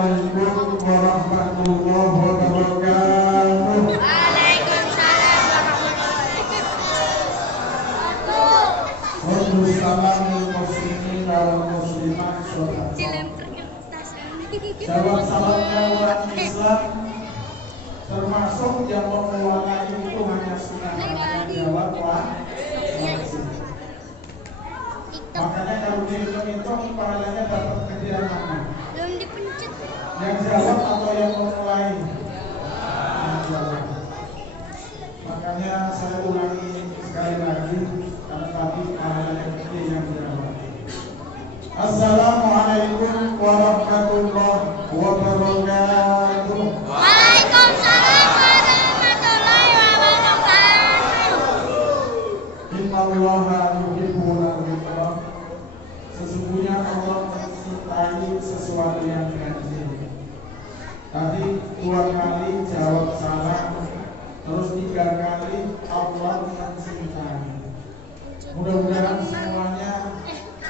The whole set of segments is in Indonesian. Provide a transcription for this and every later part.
Assalamualaikum warahmatullahi wabarakatuh. Waalaikumsalam warahmatullahi wabarakatuh. Wassalamualaikum muslimin wal muslimat. Salam-salamnya umat Islam, termasuk yang mengulangi itu hanya sunnah, jawab wajib. Makanya kalau dihitung-hitung pahalanya dapat kecil mana? Belum dipencet. Yang jawab atau yang memulai? Yang jawab. Makanya saya ulangi sekali lagi karena tadi pahalanya kecil yang jawab. Assalamualaikum warahmatullahi wabarakatuh. Waalaikumsalam warahmatullahi wabarakatuh. Innallaha yuhibbul muttaqin. Sesungguhnya Allah mencintai sesuatu yang ganjil. Tadi 2 kali jawab salam, terus 3 kali Allah mencintai. Mudah-mudahan semuanya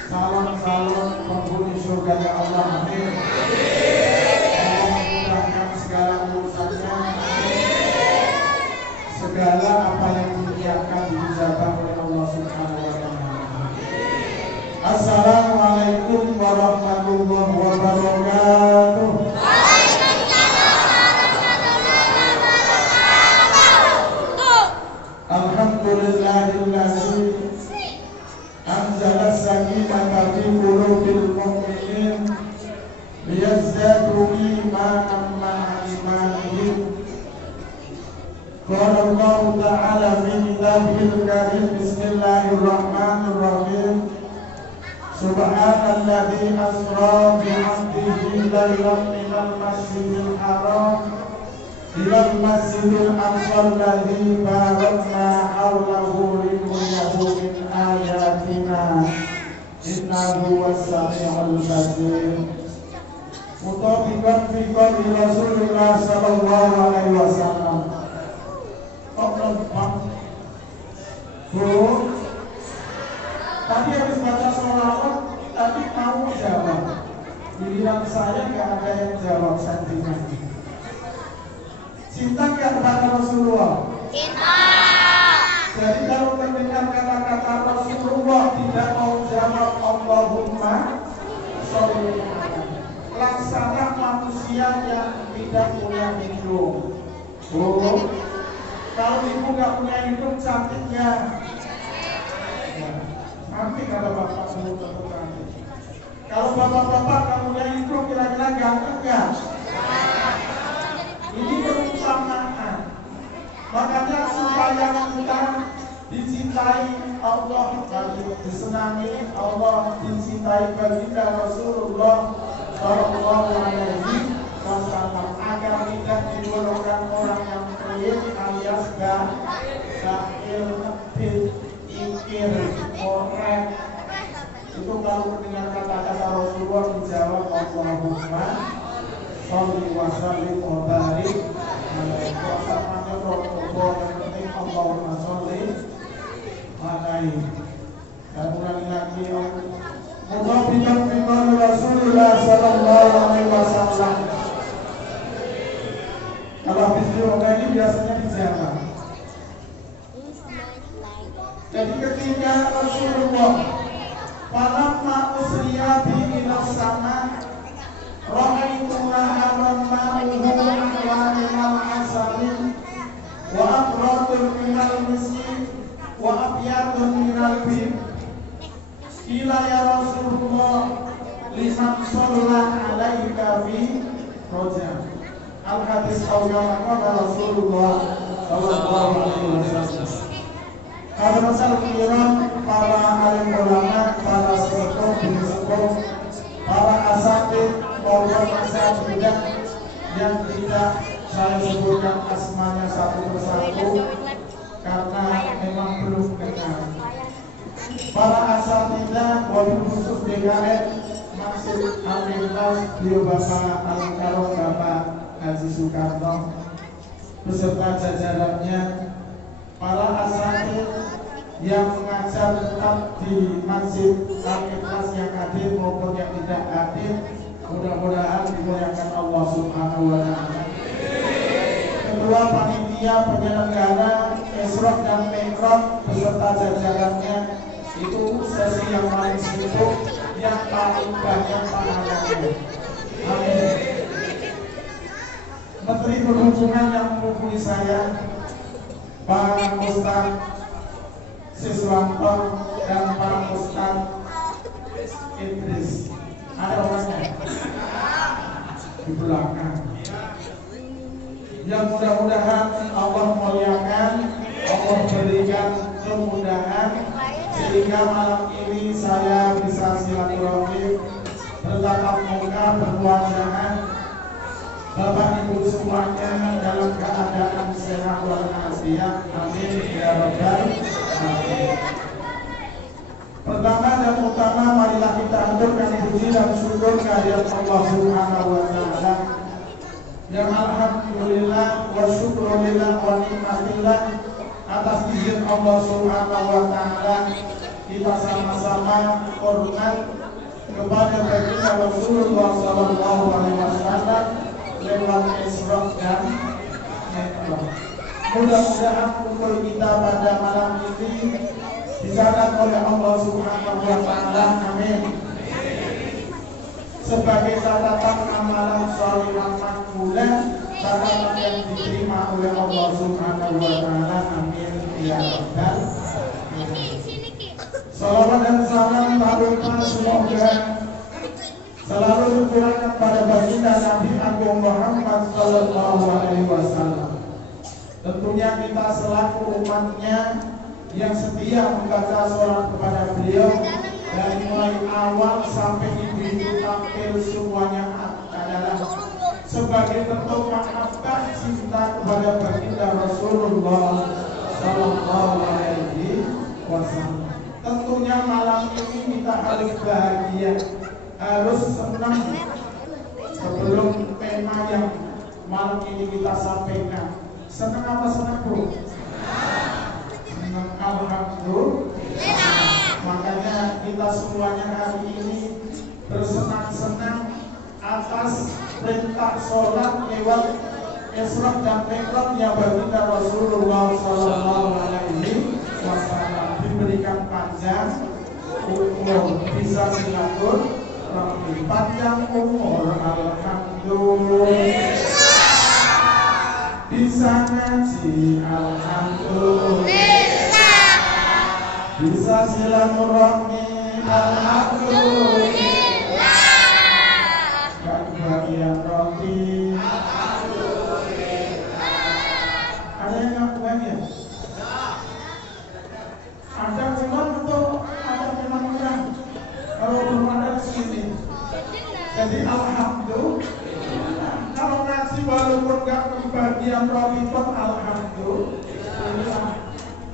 salam-salam penghuni surga ya Allah. Amin. Allah mudahkan segala urusannya. Segala apa yang diniatkan dijabah oleh Allah Subhanahu wa taala. Assalamualaikum warahmatullahi wabarakatuh. Alhamdulillahilladzi anzala as-sakinata fi qulubil mu'minin liyazdadu imanan ma'a imanihim. Qala Allah ta'ala fi kitabihil karim, bismillahirrahmanirrahim. Subhanalladzi asra bi'abdihi laylan minal masjidil haram ilal masjidil aqsa alladzi barakna hawlahu linuriyahu min ayatina innahu was-sami'ul basir. Mutabiqan fi qouli Rasulillah sallallahu alaihi wasallam. Bu, tadi habis baca sholawat, tadi mau jawab. Giliran saya nggak ada yang jawab sentimen. Cinta nggak kepada Rasulullah? Cinta. Jadi kalau mendengar kata-kata Rasulullah tidak mau jawab Allahumma sholli, laksana manusia yang tidak punya hidung. Oh, kalau ibu nggak punya hidung cantiknya. Cantik kalau bapak sebut cantik. Kalau bapak-bapak kamu punya hidung kira-kira ganteng nggak? Ini perumpamaan. Makanya supaya kita dicintai Allah, disenangi Allah, dicintai baginda Rasulullah sallallahu alaihi wasallam, agar tidak digolongkan orang yang pelit alias gahil, ngebit, ikir, korek. Itu kalau mendengar kata-kata Rasulullah dijawab Allahumma sholli wa sallim wa barik alaihi wasallam. Yang penting Allahumma sholli alaihi. Dan ulangi lagi, mutabiqan fi qouli Rasulillah sallallahu alaihi wasallam. Kalau habis doa ini biasanya dijawab. Jadi ketika Rasulullah falamma usriya bi ila sama ra'aituha ma'uhu wa minal asalin wa aqratun minal miski wa abyadun minal bin. Ila ya Rasulullah liman shalla alaika fi roja. Al-hadis awal Rasulullah sallallahu alaihi wasallam. Hadratul kiram, para alim ulama, para sepuh, para asatid maupun asatidah yang tidak saya sebutkan asmanya satu persatu karena memang belum kenal. Para asatidah wabil khusus DKM Maksud Al-Ikhlas, beliau Bapak Al-Karom, Bapak Haji Soekarno beserta jajarannya, para asatid yang mengajar tetap di Masjid Al-Ikhlas yang hadir maupun yang tidak hadir, Mudah-mudahan dimuliakan Allah Subhanahu wa Ta'ala. Kedua panitia penyelenggara Isra dan Mi'raj beserta jajarannya itu sesi yang paling sibuk, yang paling banyak pahalanya. Amin. Menteri Perhubungan yang menghubungi saya, Pak Ustaz Siswanto dan Pak Ustaz Idris. Ada orangnya di belakang. Yang mudah-mudahan Allah muliakan, Allah berikan kemudahan sehingga malam ini saya bisa silaturahmi, bertatap muka, berwajah Bapak Ibu semuanya dalam keadaan sehat walafiat. Amin ya rabbal alamin. Pertama dan utama, marilah kita aturkan puji dan syukur kehadirat Allah Subhanahu wa Ta'ala. Yang alhamdulillah wa syukurillah wa nikmatillah, atas izin Allah Subhanahu wa Ta'ala kita sama-sama hormat kepada baginda Rasulullah sallallahu alaihi wasallam lewat Isra dan Mi'raj. Mudah-mudahan kumpul kita pada malam ini dicatat oleh Allah Subhanahu wa Ta'ala. Amin. Sebagai catatan amalan shalihah makbulah, catatan yang diterima oleh Allah Subhanahu wa Ta'ala. Amin ya rabbal alamin. Salawat dan salam tak lupa semoga selalu tercurahkan pada baginda Nabi Agung Muhammad sallallahu alaihi wasallam. Tentunya kita selaku umatnya yang setia membaca sholat kepada beliau dari mulai awal sampai ibu-ibu tampil, semuanya adalah sebagai bentuk mahabbah cinta kepada baginda Rasulullah sallallahu alaihi wasallam. Tentunya malam ini kita harus bahagia, harus senang. Sebelum tema yang malam ini kita sampaikan, senang apa senang, Bu? Alhamdulillah. Makanya kita semuanya hari ini bersenang-senang atas perintah sholat lewat Isra dan Mi'raj yang baginda Rasulullah sallallahu alaihi wasallam, diberikan panjang umur, bisa silaturahmi, panjang umur, alhamdulillah, bisa ngaji, alhamdulillah, bisa silaturahmi, alhamdulillah, bagian roti, alhamdulillah. Ada yang nggak bahagia? Ada memang atau ada memang kurang? Kalau belum ada di sini, jadi alhamdulillah. Kalau ngaji walaupun nggak kebagian roti pun alhamdulillah.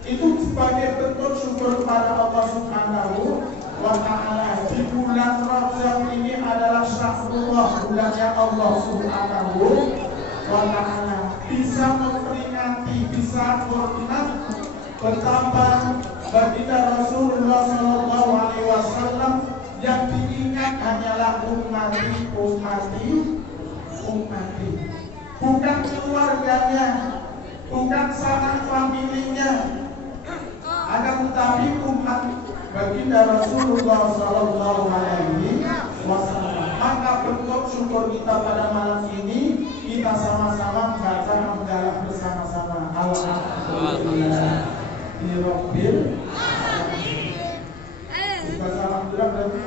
Itu sebagai bentuk syukur kepada Allah Subhanahu wa Ta'ala. Di bulan Rajab ini adalah syahrullah, bulannya Allah Subhanahu wa Ta'ala. Bisa memperingati, bisa hormat betapa baginda Rasulullah sallallahu alaihi wasallam yang diingat hanyalah ummati, bukan keluarganya, bukan sanak familinya, akan tetapi umat baginda Rasulullah sallallahu alaihi wasallam. Maka bentuk syukur kita pada malam ini, kita sama-sama membaca hamdalah bersama-sama. Alhamdulillah Rabbil alamin. Baca alhamdulillah berarti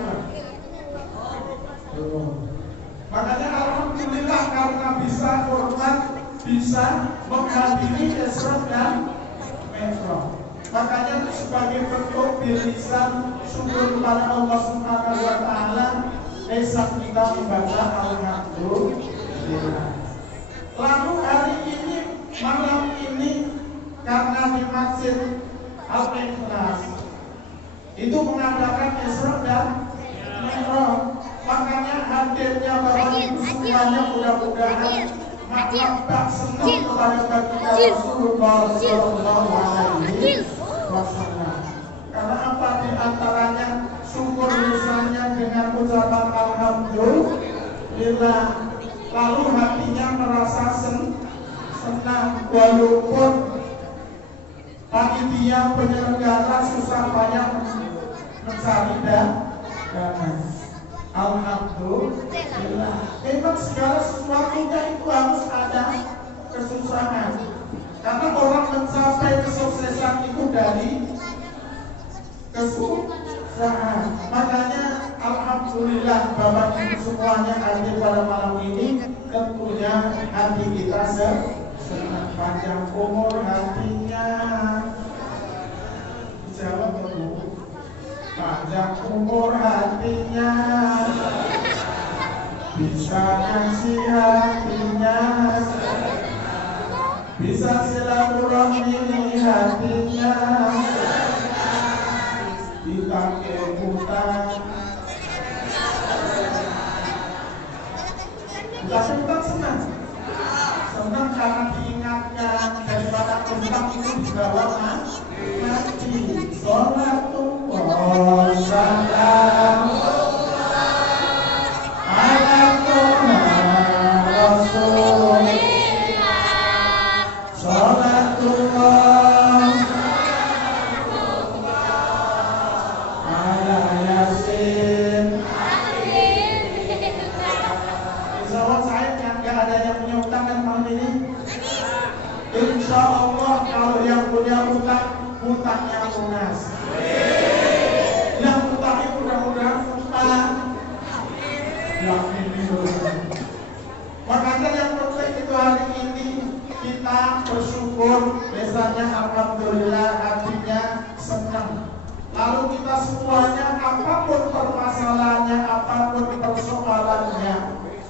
makanya alhamdulillah karena bisa hormat, bisa menghadiri Isra dan Mi'raj. Makanya sebagai bentuk birisan syukur kepada Allah Subhanahu wa Ta'ala, esok kita membaca alhamdulillah. Lalu hari ini, malam ini, karena di Masjid Al-Ikhlas itu mengadakan Isra dan Mi'raj, makanya hadirnya Bapak Ibu semuanya mudah-mudahan mahabbah senang kepada baginda Rasulullah sallallahu alaihi wasallam. Karena apa di antaranya syukur lisannya dengan ucapan alhamdulillah, Alhamdulillah. Lalu hatinya merasa senang walaupun panitia penyelenggara susah payah mencari dana. Alhamdulillah. Memang segala sesuatunya itu harus ada kesusahan. Karena orang mencapai kesuksesan itu dari kesusahan. Makanya alhamdulillah Bapak Ibu semuanya hadir pada malam ini. Tentunya hati kita senang, panjang umur hatinya. Dijawab dulu. Panjang umur hatinya, bisa ngasih hatinya, bisa silaturahmi hatinya, dipakai hutang. Bukan senang karena diingatkan daripada hutang itu dibawa mati. Sholatullah salam ala Rasulillah. Sholatullah ala Yasin. Insya saya yang gak ada yang punya utang kan malam ini. Insya Allah kalau yang punya utang, utangnya lunas. Yang utang itu mudah-mudahan utang. Makanya yang penting itu hari ini kita bersyukur, biasanya alhamdulillah hatinya senang. Lalu kita semuanya apapun permasalahannya, apapun persoalannya,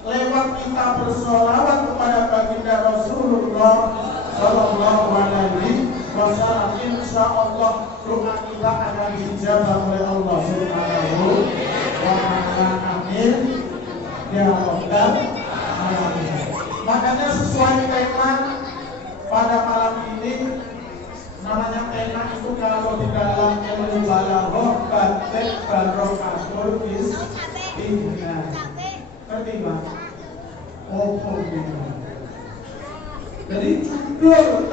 lewat kita bersolawat kepada baginda Rasulullah Sallallahu Alaihi Wasallam, insya Allah doa kita akan dijabah oleh Allah Subhanahu wa Ta'ala. Amin ya Rabbal Alamin. Makanya sesuai tema pada malam ini, namanya tema itu kalau di dalam ilmu balaghah batik barokahul istighfar. Ngerti Pak? Oh, jadi judul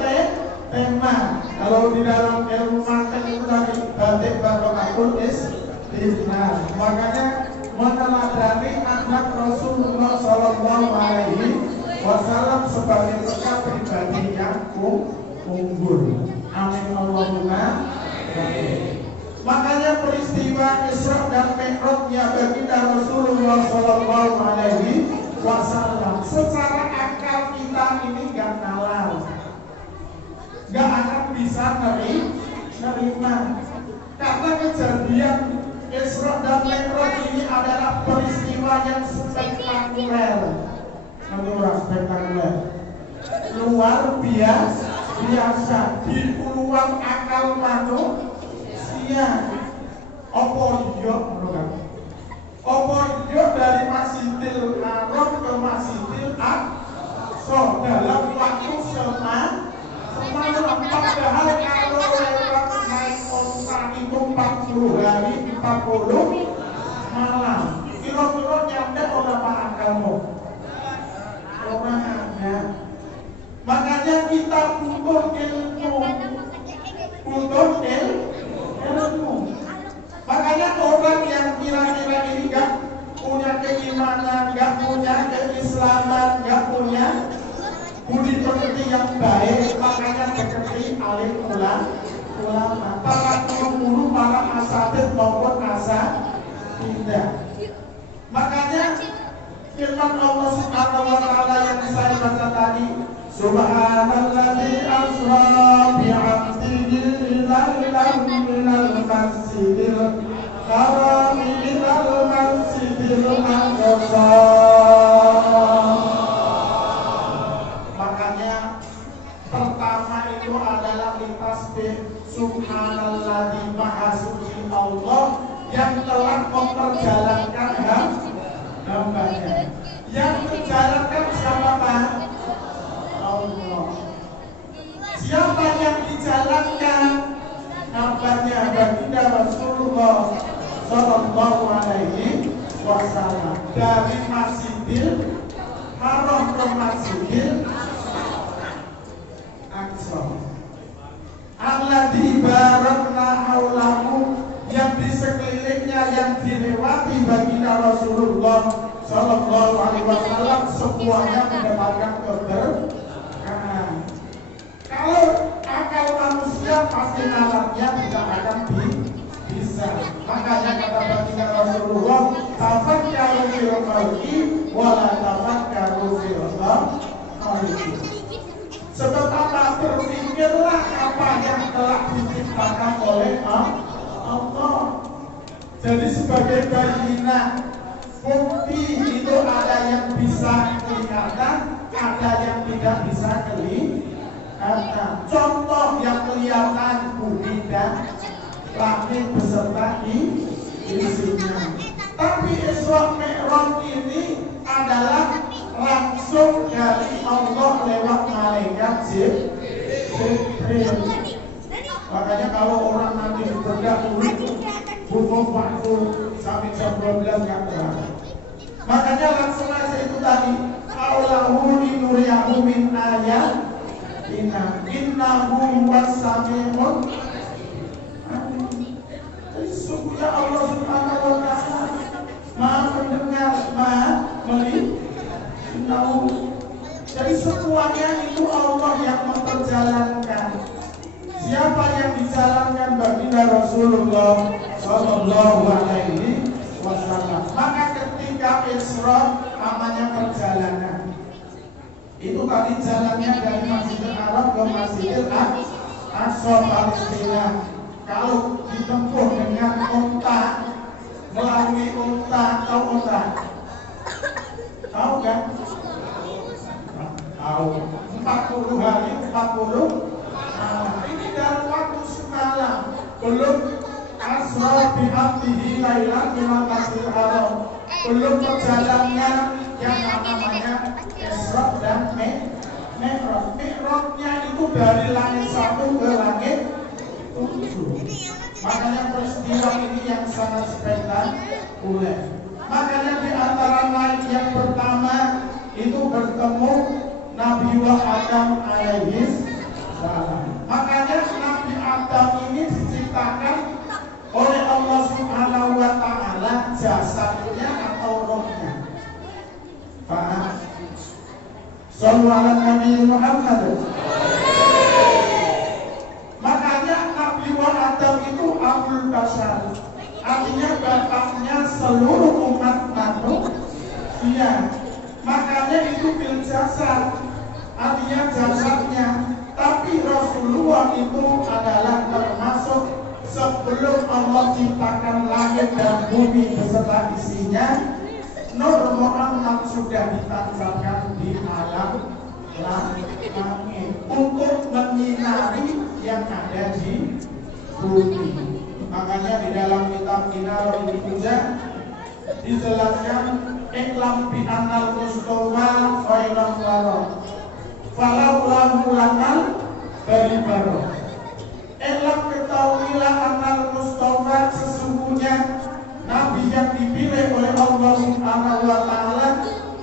tema kalau di dalam ilmu makan itu tadi batik barokahul istighfar. Makanya meneladani anak Rasulullah Sallallahu Alaihi Wasallam sebagai sikap pribadi yang unggul. Amin Allahumma amin. Makanya peristiwa Isra dan Mi'rajnya baginda Rasulullah Sallallahu Alaihi Wasallam secara akal kita ini gak nalar, gak akan bisa nerima. Karena kejadian Isra dan Mi'raj ini adalah peristiwa yang spektakuler. Spektakuler, luar biasa di puluhan akal manusia. Apa iya dari Masjidil Haram ke Masjidil Aqsa dalam waktu semalam. Padahal kalau lewat naik onta itu 40 hari 40 malam. Kira-kira nyampe berapa akalmu? Orang ada. Makanya kita butuh ilmu. Makanya orang yang kira-kira ini gak punya keimanan, gak punya keislaman, gak punya budi pekerti yang baik, makanya seperti alim ulama, para guru, para asatid maupun tidak. Makanya firman Allah Subhanahu wa Ta'ala yang saya baca tadi, Subhanalladzi asra bi'abdihi minal masjidil haram ilal masjidil aqsa. Makanya pertama itu adalah litasbih Subhanalladzi maha suci Allah yang telah memperjalankan hambanya. Yang menjalankan siapa Pak? Allah. Siapa yang dijalankan? Hambanya baginda Rasulullah Sallallahu Alaihi Wasallam dari Masjidil Masjidil Haram ke Masjidil Aqsa. Alladzi barakna haulahu, yang di sekelilingnya yang dilewati baginda Rasulullah Sallallahu Alaihi Wasallam semuanya mendapatkan keberkahan. Kalau akal manusia pasti nalarnya tidak akan bisa. Makanya kata baginda Rasulullah, tafakkaru fil khalqi wala tafakkaru fil khalqi. Sebab apa? Berpikirlah apa yang telah diciptakan oleh Allah. Jadi sebagai bayinah, bukti itu ada yang bisa kelihatan, ada yang tidak bisa kelihatan. Contoh yang kelihatan bumi dan langit beserta isinya. Tapi Isra Mi'raj ini adalah langsung dari Allah lewat malaikat Jibril. Makanya kalau orang nanti bekerja butuh waktu sampai jam 12 nggak terang. Makanya langsung aja itu tadi, Allahu linuriyahu min ayatina innahu was-sami'un. Jadi sungguhnya Allah Subhanahu wa ta'ala Maha mendengar, Maha melihat. Jadi semuanya itu Allah yang memperjalankan. Siapa yang dijalankan baginda Rasulullah Sallallahu Alaihi Wasallam. Maka ketika Isra namanya perjalanan. Itu tadi jalannya dari Masjidil Haram ke Masjidil Aqsa Palestina. Kalau ditempuh dengan unta, melalui unta atau unta, tahu kan? Tahu. 40 hari 40 malam. Ini dalam waktu semalam. Belum asra bi'abdihi lailan ila Masjidil Haram. Belum perjalanan yang namanya Isra dan Mi'raj. Mi'rajnya itu dari langit 1 ke langit 7. Makanya peristiwa ini yang sangat spektakuler. Makanya di antara lain yang pertama itu bertemu Nabi Adam alaihi salam. Makanya Nabi Adam ini diciptakan oleh Allah Subhanahu wa ta'ala jasadnya atau rohnya. Paham? Shallallahu ala Nabi Muhammad. Makanya Nabi Adam itu Abul Bashar, artinya bapaknya seluruh umat manusia. Makanya itu bil jasad, artinya jasadnya. Tapi Rasulullah itu adalah termasuk sebelum Allah ciptakan langit dan bumi beserta isinya. Nur Muhammad sudah ditancapkan di alam langit untuk menyinari yang ada di bumi. Makanya di dalam kitab Kinar Al-Huja dijelaskan iklam bi anal mustawa khairan waro falau lahu lanal baribaro. Iklam ketahuilah anal mustawa, sesungguhnya Nabi yang dipilih oleh Allah Subhanahu wa ta'ala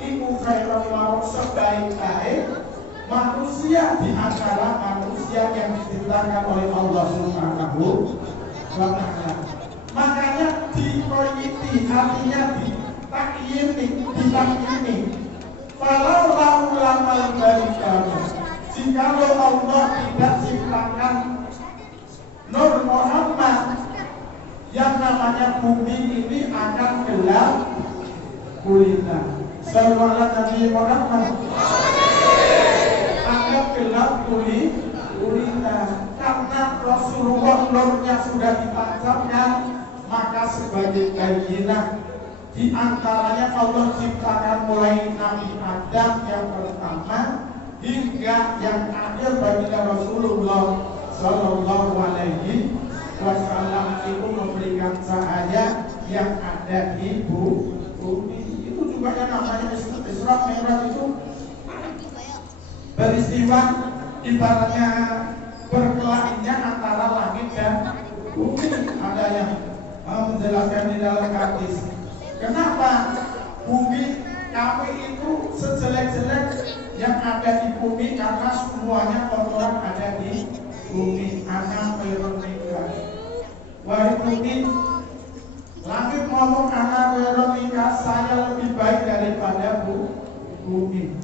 iku khairan waro, sebaik-baik manusia di antara manusia yang diciptakan oleh Allah Subhanahu wa ta'ala. Makanya dikoyiti, artinya ditakyini. Falau lahu lamal barikah, jikalau Allah tidak ciptakan Nur Muhammad, yang namanya bumi ini akan gelap gulita. Sallallahu Nabi Muhammad akan gelap gulita. Karena Rasulullah nurnya sudah ditancapkan, maka sebagai bayinah di antaranya Allah ciptakan mulai Nabi Adam yang pertama hingga yang akhir baginda Rasulullah Sallallahu Alaihi Wasallam itu memberikan cahaya yang ada di bumi. Itu juga yang namanya Isra Mi'raj itu peristiwa ibaratnya berkelahinya antara langit dan bumi. Ada yang menjelaskan di dalam hadis, kenapa bumi kami itu sejelek-jelek yang ada di bumi karena semuanya kotoran ada di bumi. Anak Veronica, wahai bumi, langit ngomong anak Veronica, saya lebih baik daripada bumi.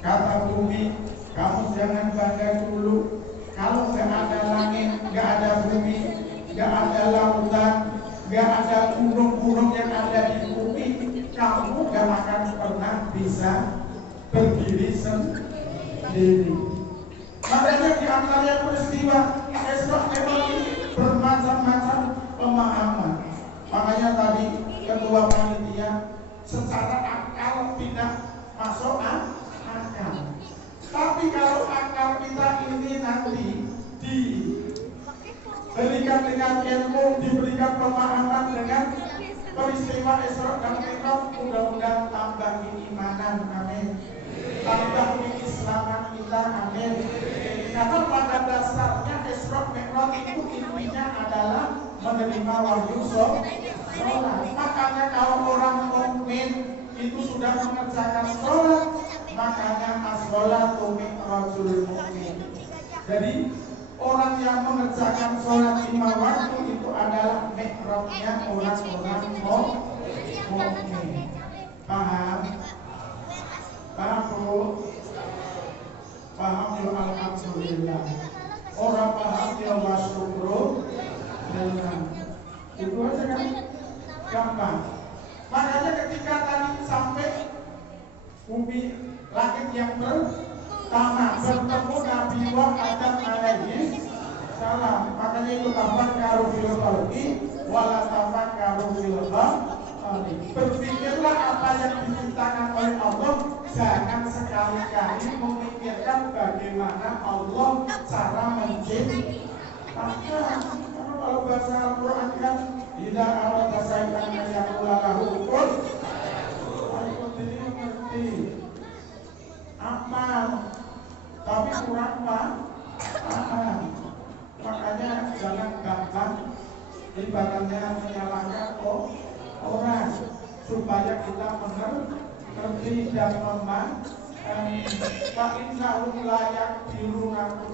Kata bumi, kamu jangan bangga dulu. Kalau nggak ada langit, nggak ada bumi, nggak ada lautan, nggak ada gunung-gunung yang ada di bumi, kamu nggak akan pernah bisa berdiri sendiri. Makanya di antara peristiwa Isra Mi'raj ini bermacam-macam pemahaman. Makanya tadi ketua panitia secara akal tidak masuk akal. Tapi kalau akal kita ini nanti diberikan dengan ilmu, diberikan pemahaman dengan peristiwa Isra dan Mi'raj, mudah-mudahan tambah keimanan, amin. Tambah keislaman kita, amin. Karena pada dasarnya Isra Mi'raj itu intinya adalah menerima wahyu sholat. Makanya kalau orang mukmin itu sudah mengerjakan sholat, makanya as-sholatu mi'rajul mu'min. Jadi orang yang mengerjakan sholat 5 waktu itu adalah mi'rajnya orang-orang mukmin. Paham? Paham Bu? Paham ya alhamdulillah. Orang paham ya wasyukur. Itu aja kan gampang. Makanya ketika tadi sampai bumi langit yang pertama bertemu Nabi Adam alaihi salam, makanya itu tafakkaru fil khalqi wala tafakkaru fil khalqi. Berpikirlah apa yang diciptakan oleh Allah, jangan sekali-kali memikirkan bagaimana Allah cara menciptakan. Kalau bahasa Al-Quran kan tidak ada sayang yang lahu kun. Aku jadi mengerti amal, tapi kurang paham. Makanya jangan gampang ibaratnya menyalahkan orang, supaya kita mengerti dan memahami. Fa innahum la yaqdiruna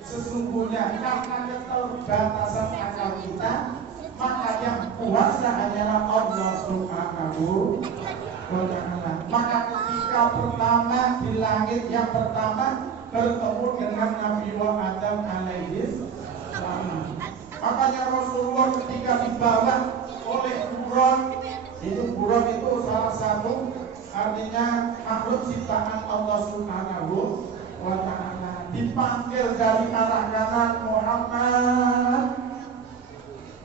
sesungguhnya karena keterbatasan akal kita, maka yang kuasa hanyalah Allah Subhanahu wa ta'ala. Maka ketika pertama di langit yang pertama bertemu dengan Nabi Adam alaihi salam, makanya Rasulullah ketika dibawa oleh buron, itu salah satu artinya makhluk ciptaan Allah Subhanahu wa ta'ala, dipanggil dari arah kanan, Muhammad.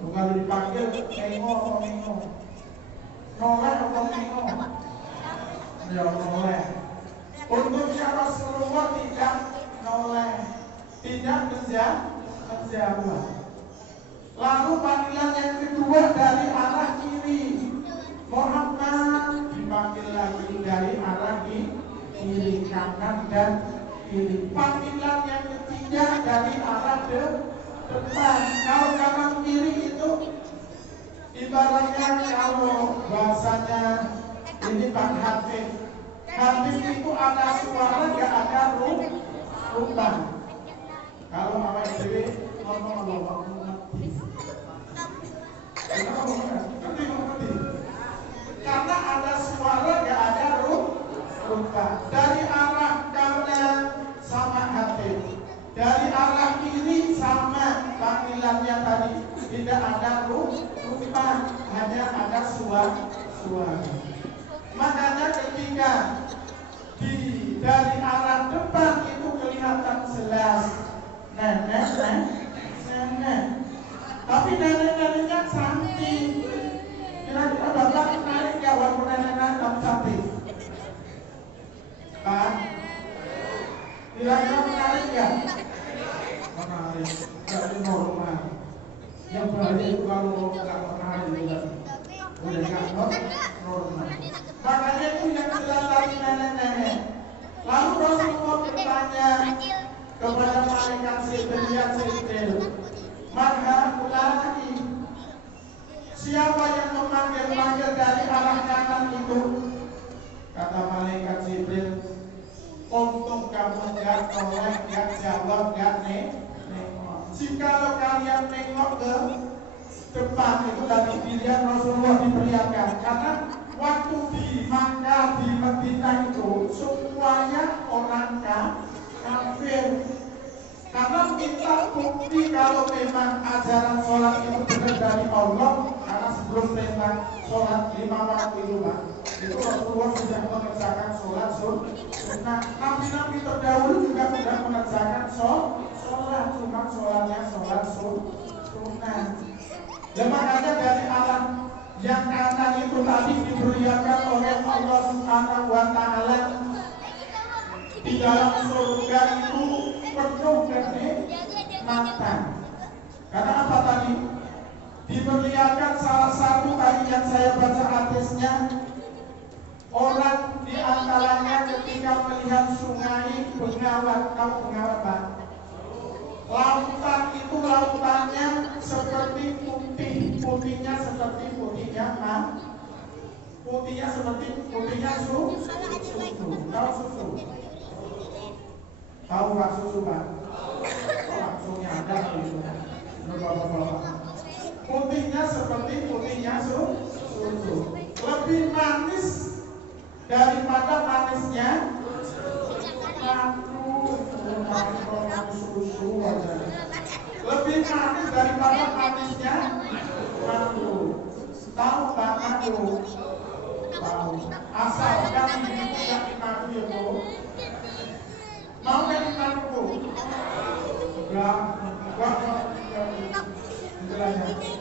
Kalau dipanggil nengok, noleh atau nengok, ya noleh. Untungnya Rasulullah tidak noleh, tidak menjawab. Lalu panggilan yang kedua dari arah kiri, Muhammad, dipanggil lagi dari arah kiri, kanan dan kiri. Panggilan yang ketiga dari arah depan. Kalau kanan kiri itu ibaratnya kalau bahasanya ini Pak Hafiz. Hafiz itu ada suara, gak ada rupa. Kalau awal dewi ngomong ngerti. Karena ada suara, gak ada rupa. Dari arah kanan sama Hafiz, dari arah kiri sama panggilannya tadi, tidak ada rupa, hanya ada suara. Makanya ketika dari arah depan itu kelihatan jelas nenek. Tapi nenek-neneknya cantik. Kira-kira bapak menarik ya walaupun nenek-nenek kamu cantik? Pak? Kira-kira menarik ya? Menarik, jadi normal. Yang balik itu kalau nggak menarik juga udah nggak normal. Makanya itu yang jelas tadi nenek-nenek. Lalu Rasulullah bertanya kepada malaikat Jibril, "Marha ulai?" Siapa yang memanggil-manggil dari arah kanan itu? Kata malaikat Jibril, untung kamu nggak noleh, nggak jawab, nggak nengok. Jikalau kalian nengok ke depan, itu dari pilihan Rasulullah diperlihatkan. Karena waktu di Makkah, di Madinah itu semuanya orang kafir. Karena minta bukti kalau memang ajaran sholat itu benar dari Allah. Karena sebelum perintah sholat 5 waktu itu Pak, itu Rasulullah sudah mengerjakan sholat sunnah. Nabi-nabi terdahulu juga sudah mengerjakan sholat, cuma sholatnya sholat sunnah. Ya makanya dari alam yang kanan itu tadi diperlihatkan oleh Allah Subhanahu wa Ta'ala, di dalam surga itu penuh kenikmatan. Karena apa tadi? Diperlihatkan salah satu tadi yang saya baca hadisnya, orang di antaranya ketika melihat sungai Bengawan. Tahu Bengawan Pak? Lautan itu lautannya seperti putih, putihnya seperti putihnya Pak. Putihnya seperti putihnya susu. Tahu susu? Tahu Pak susu Pak? Langsungnya ada gitu. Putihnya seperti putihnya susu. Lebih manis daripada manisnya susu aja. Lebih manis daripada manisnya madu. Tahu Pak madu? Tahu. Asalkan ini tidak madu ya Bu. Mau jadi madu? Enggak.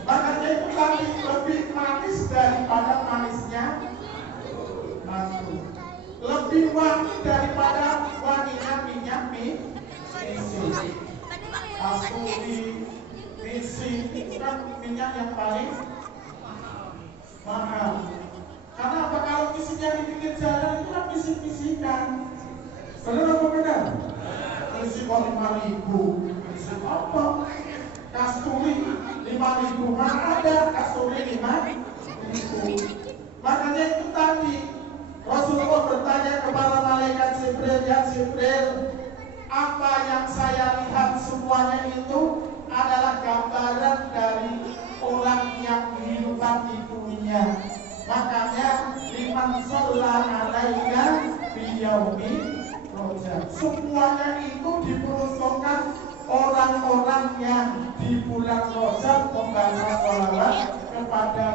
Makanya itu tadi lebih manis daripada manisnya madu. Lebih wangi daripada wanginya minyak misi. Kasturi, misi itu kan minyak yang paling mahal. Karena apa? Kalau misinya di pinggir jalan itu kan misi-misikan. Benar apa benar? Misi kok 5.000. Misi apa? Kasturi 5.000. Mana ada kasturi 5.000? Makanya itu tadi Rasulullah bertanya kepada malaikat Jibril, ya Jibril, apa yang saya lihat semuanya itu adalah gambaran dari orang yang kehidupan di dunia. Makanya liman sholla alaika biyaumi rojab. Semuanya itu diperuntukkan orang-orang yang di bulan Rajab membaca sholawat kepada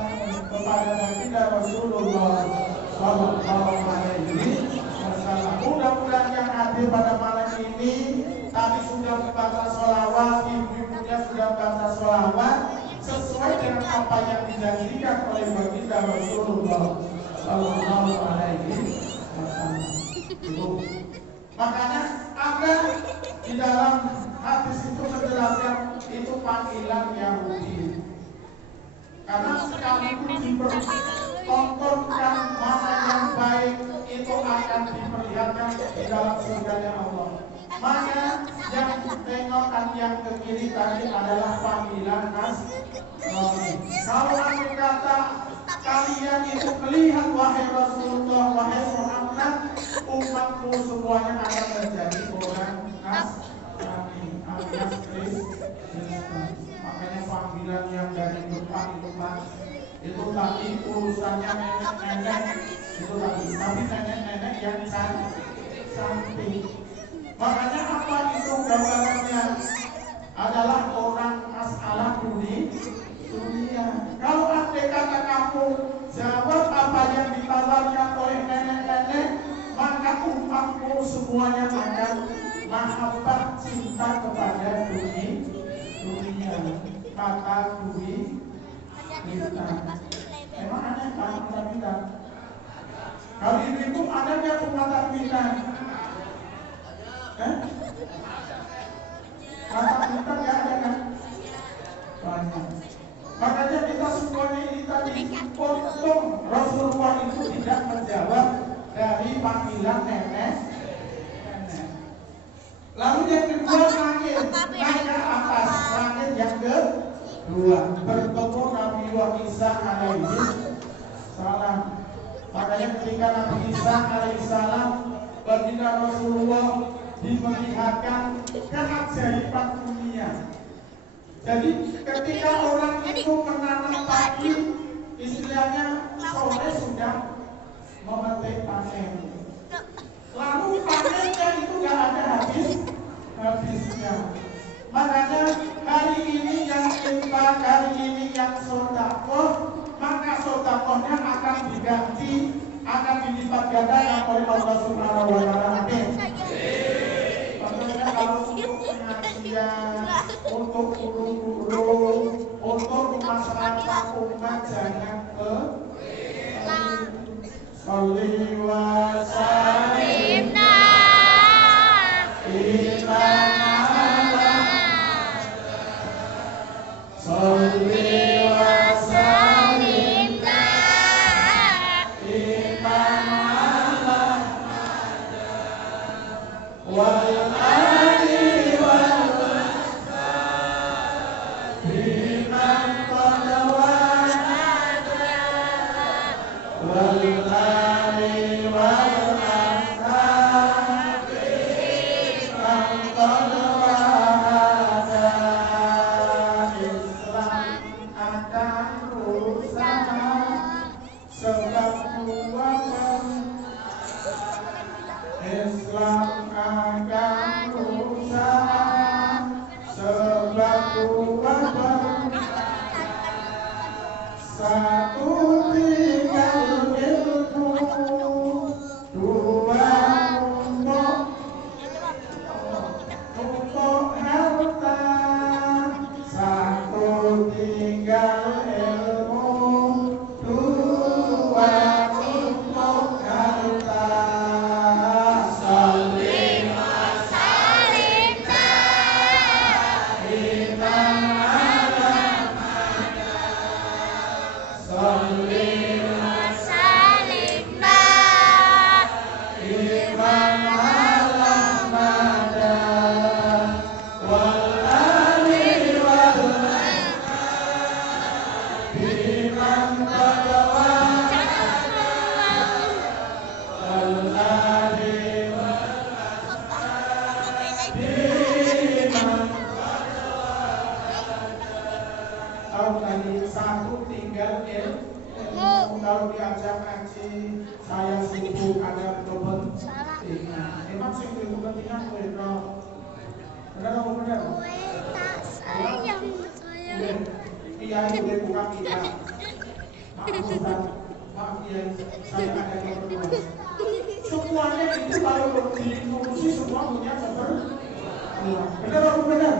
Baginda Rasulullah Sallallahu Alaihi Wasallam. Mudah-mudahan yang hadir pada malam ini tadi sudah membaca sholawat, ibu-ibunya sudah membaca sholawat sesuai dengan apa yang dijanjikan oleh Baginda Rasulullah Sallallahu Alaihi Wasallam. Makanya ada di dalam hadis itu menjelaskan itu panggilan Yahudi. Karena sekalipun dipertontonkan mana yang baik itu akan diperlihatkan di dalam surganya Allah. Maka yang tengokan yang ke kiri tadi adalah panggilan Nasrani. Kalau aku kata kalian itu melihat wahai Rasulullah, wahai Muhammad, umatmu semuanya akan menjadi orang Nasrani alias Kristen. Makanya panggilan yang dari depan itu Pak, itu tadi urusannya nenek-nenek itu tadi, tapi nenek-nenek yang cantik. Makanya apa itu gambarannya? Adalah orang masalah dunia. Kalau andai kata kamu jawab apa yang ditawarkan oleh nenek-nenek, maka umatmu semuanya akan mahabbah cinta kepada dunia. Kata dunia. Emang ada kata kita? Kalau ibu ada nggak kata kita? Kata kita nggak ada kan? Banyak. Makanya kita semuanya ini tadi untung Rasulullah itu tidak menjawab dari panggilan nenek. Lalu yang kedua naik ke atas, langit yang kedua bertemu Nabi Isa alaihi salam. Makanya ketika Nabi Isa alaihissalam baginda Rasulullah diperlihatkan keajaiban dunia. Jadi ketika orang itu menanam padi, istilahnya sore sudah memetik panen. Lalu panennya itu gak ada habisnya. Makanya hari ini yang infak, hari ini yang sedekah, maka sedekahnya akan diganti, akan dilipat gandakan oleh Allah Subhanahu wa taala. Amin. Makanya kalau untuk pengajian, untuk guru-guru, untuk masyarakat umat jangan Sholli wa sallim Sholli wa sallim wal ali wal biman qadawa wal ali wal biman qadawa Islam akan rusak sebab kuwatan Islam akan rusak sebab kuwatan satu tinggal ilmu dua untuk harta satu tinggal ilmu dua untuk harta Sholli wa sallim Sholli wa sallim iman ala mada wal ali wal biman qadawa wal ali wal biman Kalau tadi satu tinggal kalau diajak ngaji saya sibuk ada kepentingan. Emang sih kepentingan benar. Benar apa benar? Tak sayang saya. Iya itu bukan kita. Maaf Ustaz, maaf ya saya ada keperluan. Semuanya itu kalau diurusi semua punya keperluan. Benar apa benar?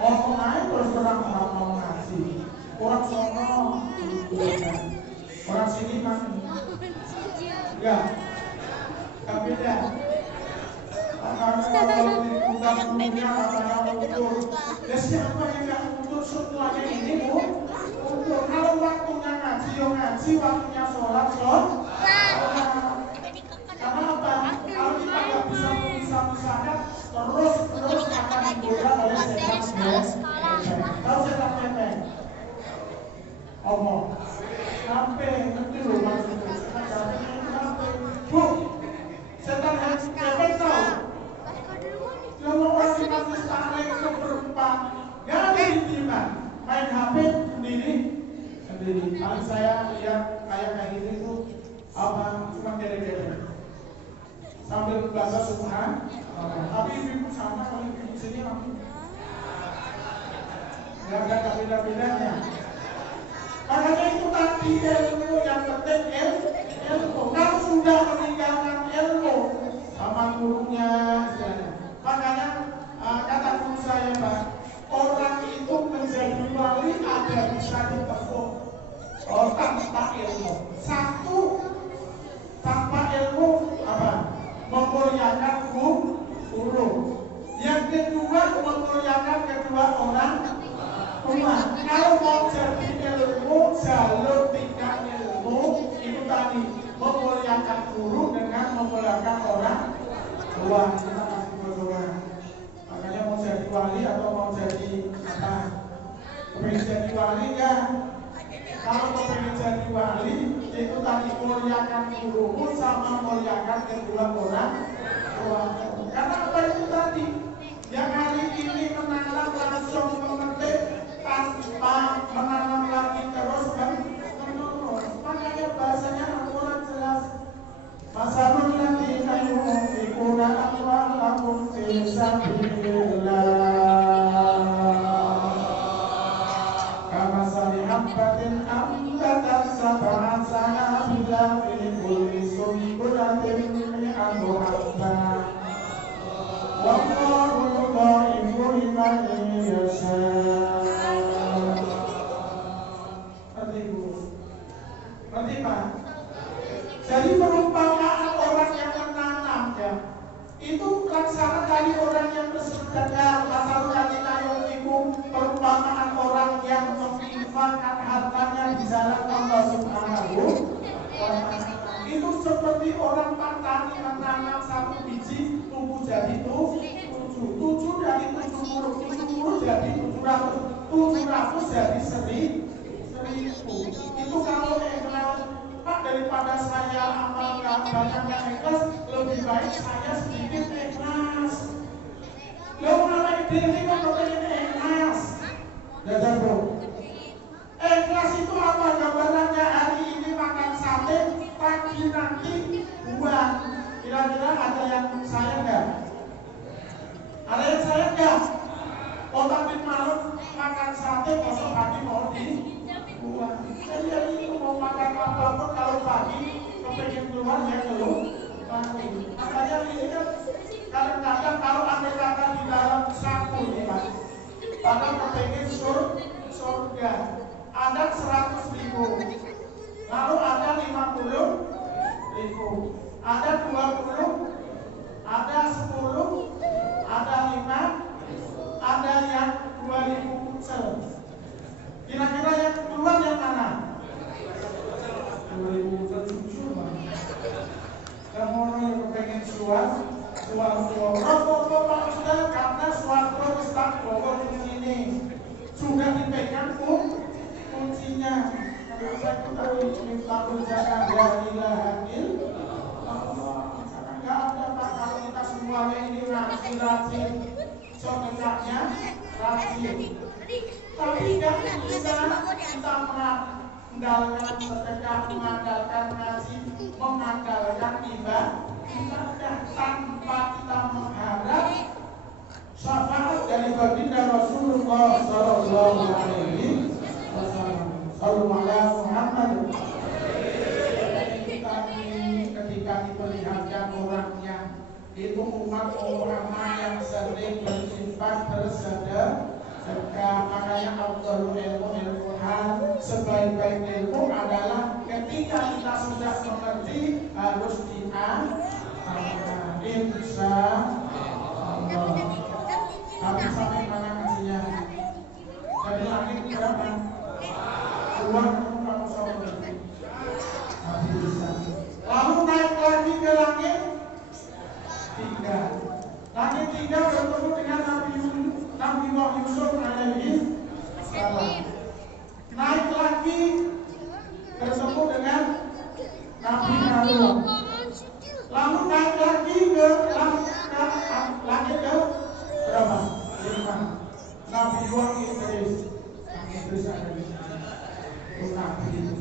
Ngomong aja terus terang mau ngaji. Orang sono, orang sini kan? Ya, tapi beda. Kalau dibuka dunia katanya ukur. Ya siapa yang nggak ukur semuanya ini ukur. Kalau waktunya ngaji, yo ngaji, waktunya sholat. Karena apa? Kalau kita nggak bisa memisahkan, terus akan digoda oleh setan. Tahu setan pepeng? Omong. Sampai nanti loh maksudnya. Sampai. Bu, setan pepeng tahu? Kalau orang dikasih tarik ke perempat, gak ada intiman. Main HP sendiri. Kalau saya lihat kayak gitu itu apa cuma gede-gede. Sambil membaca Subhan, tapi ibu sama kalau ibu sini langsung nggak ada beda-bedanya. Makanya itu tadi ilmu yang penting ilmu. Kalau sudah meninggalkan ilmu sama gurunya, makanya kata guru saya Pak, orang itu menjadi wali ada bisa ditepuk tanpa ilmu. Satu, tanpa ilmu apa? Memuliakan guru. Yang kedua memuliakan kedua orang tua. Kalau mau jadi ilmu, jalur tingkat ilmu itu tadi memuliakan guru dengan memuliakan orang tua. Kita masih berdoa. Makanya mau jadi wali atau mau jadi apa? Pengen jadi wali kan? Kalau pengen jadi wali itu tadi muliakan gurumu sama muliakan kedua orang tua. Karena apa itu tadi? Yang hari ini menanam langsung memetik tanpa menanam lagi terus menerus. Makanya bahasanya Al-Quran jelas. Masalul ladzina yunfiquna amwalahum fi sabilillah kamasali habbatin ambatat sab'a sanabila fi kulli sunbulatin mi'atu habbah wallahu yudha'ifu liman yasha'. Ngerti Pak? Jadi perumpamaan orang yang menanam ya, itu laksana dari orang yang bersedekah. Masalul ladzina yunfiqun, perumpamaan orang yang menginfakkan hartanya di jalan Allah Subhanahu wa ta'ala. Itu seperti orang petani menanam satu biji, tumbuh jadi tujuh dari 70 jadi 700 jadi 1000. Itu kalau ikhlas, Pak, daripada saya amalkan banyak yang ikhlas, lebih baik saya sedikit ikhlas. Lo malah ini kan pengen ikhlas. Dadah bro. Ikhlas itu apa gambarannya? Hari ini makan sate, pagi nanti buang. Kira-kira ada yang saya enggak? Ada yang saya enggak? Otak malam makan sate, besok pagi mau dibuang. Saya itu mau makan apapun kalau pagi kepengen keluar ya keluar. Makanya ini kan kadang-kadang kalau andai kata di dalam saku ini Pak, padahal kepengen surga, ada 100.000, lalu ada 50.000, ada 20, ada 10, ada 5, ada yang 2000 kucel. Kira-kira yang keluar yang mana? 2000 kucel jujur Pak. Kamu yang kepengen suatu Pak sudah, karena suatu start bawa di sini sudah dipegang kuncinya. Kalau saya tadi minta ucapan la ilaha illallah. Karena nggak ada Pak, kalau kita semuanya ini rajin sedekahnya rajin. Tapi nggak bisa kita mengandalkan sedekah, mengandalkan ngaji, mengandalkan ibadah tanpa kita mengharap syafaat dari baginda Rasulullah Sallallahu Alaihi Wasallam. Sallallahu Muhammad. Ketika diperlihatkan orangnya itu umat yang sering berinfak bersedekah. Makanya Abdul ilmu sebaik-baik ilmu adalah ketika kita sudah mengerti harus diamalkan. Insya Allah. Tapi sampai mana ngajinya? Dari langit berapa? Uang kamu sama berarti. Lalu naik lagi ke langit 3. Langit 3 bertemu dengan Nabi Yusuf alaihi salam. Naik lagi bertemu dengan Nabi Harun. Lalu naik lagi ke langit ke berapa? 5. Nabi Idris. Nabi Idris ada di sana. Nabi.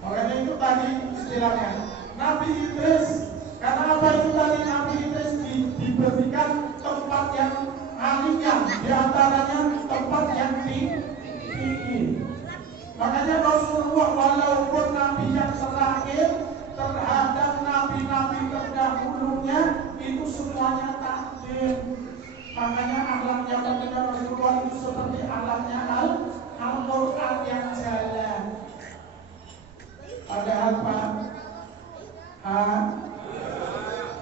Makanya itu tadi istilahnya Nabi Idris. Karena apa itu tadi? Nabi Idris diberikan tempat yang aliyah, diantaranya tempat yang tinggi. Makanya Rasulullah walaupun Nabi yang terakhir terhadap Nabi-Nabi terdahulunya itu semuanya takdir. Makanya akhlaknya baginda Rasulullah itu seperti akhlaknya Al-Quran yang jalan. Padahal Pak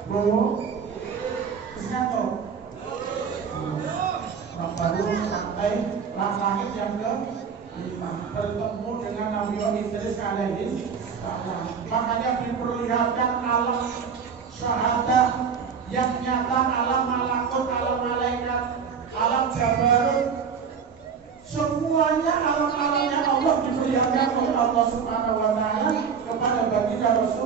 Bu Isnyato baru sampai langit yang ke-5 bertemu dengan Nabi Idris alaihi salam. Makanya diperlihatkan alam syahadah yang nyata, alam malakut, alam malaikat, alam jabarut, semuanya alam-alamnya Allah diperlihatkan oleh Allah Subhanahu wa ta'ala kepada baginda Rasul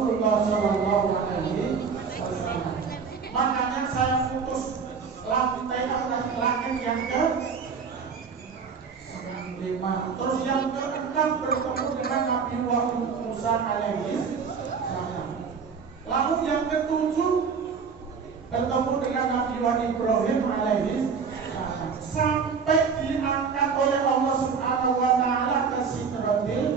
lantai atas langit yang ke 5. Terus yang ke-6 bertemu dengan Nabi Musa alaihi salam. Lalu yang ke-7 bertemu dengan Nabi Ibrahim alaihi salam. Sampai diangkat oleh Allah Subhanahu wa taala ke Sidratil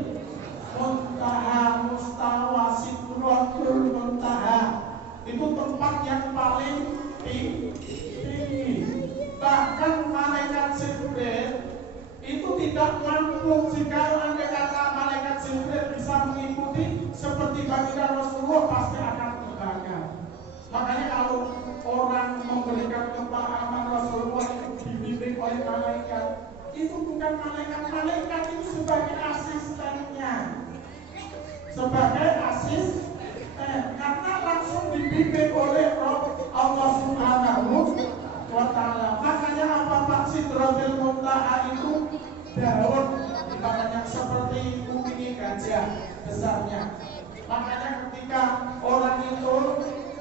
Muntaha, Mustawa Sidratul Muntaha. Itu tempat yang paling tinggi. Bahkan malaikat Jibril itu tidak mampu jika andai kata malaikat Jibril bisa mengikuti seperti baginda Rasulullah pasti akan terbakar. Makanya kalau orang memberikan kepahaman Rasulullah itu dibimbing oleh malaikat, itu bukan malaikat itu sebagai asistennya, sebagai asisten, karena langsung dibimbing oleh Allah Subhanahu wa ta'ala. Makanya apa Pak Sidratul Muntaha itu daun, makanya seperti kuping gajah besarnya. Makanya ketika orang itu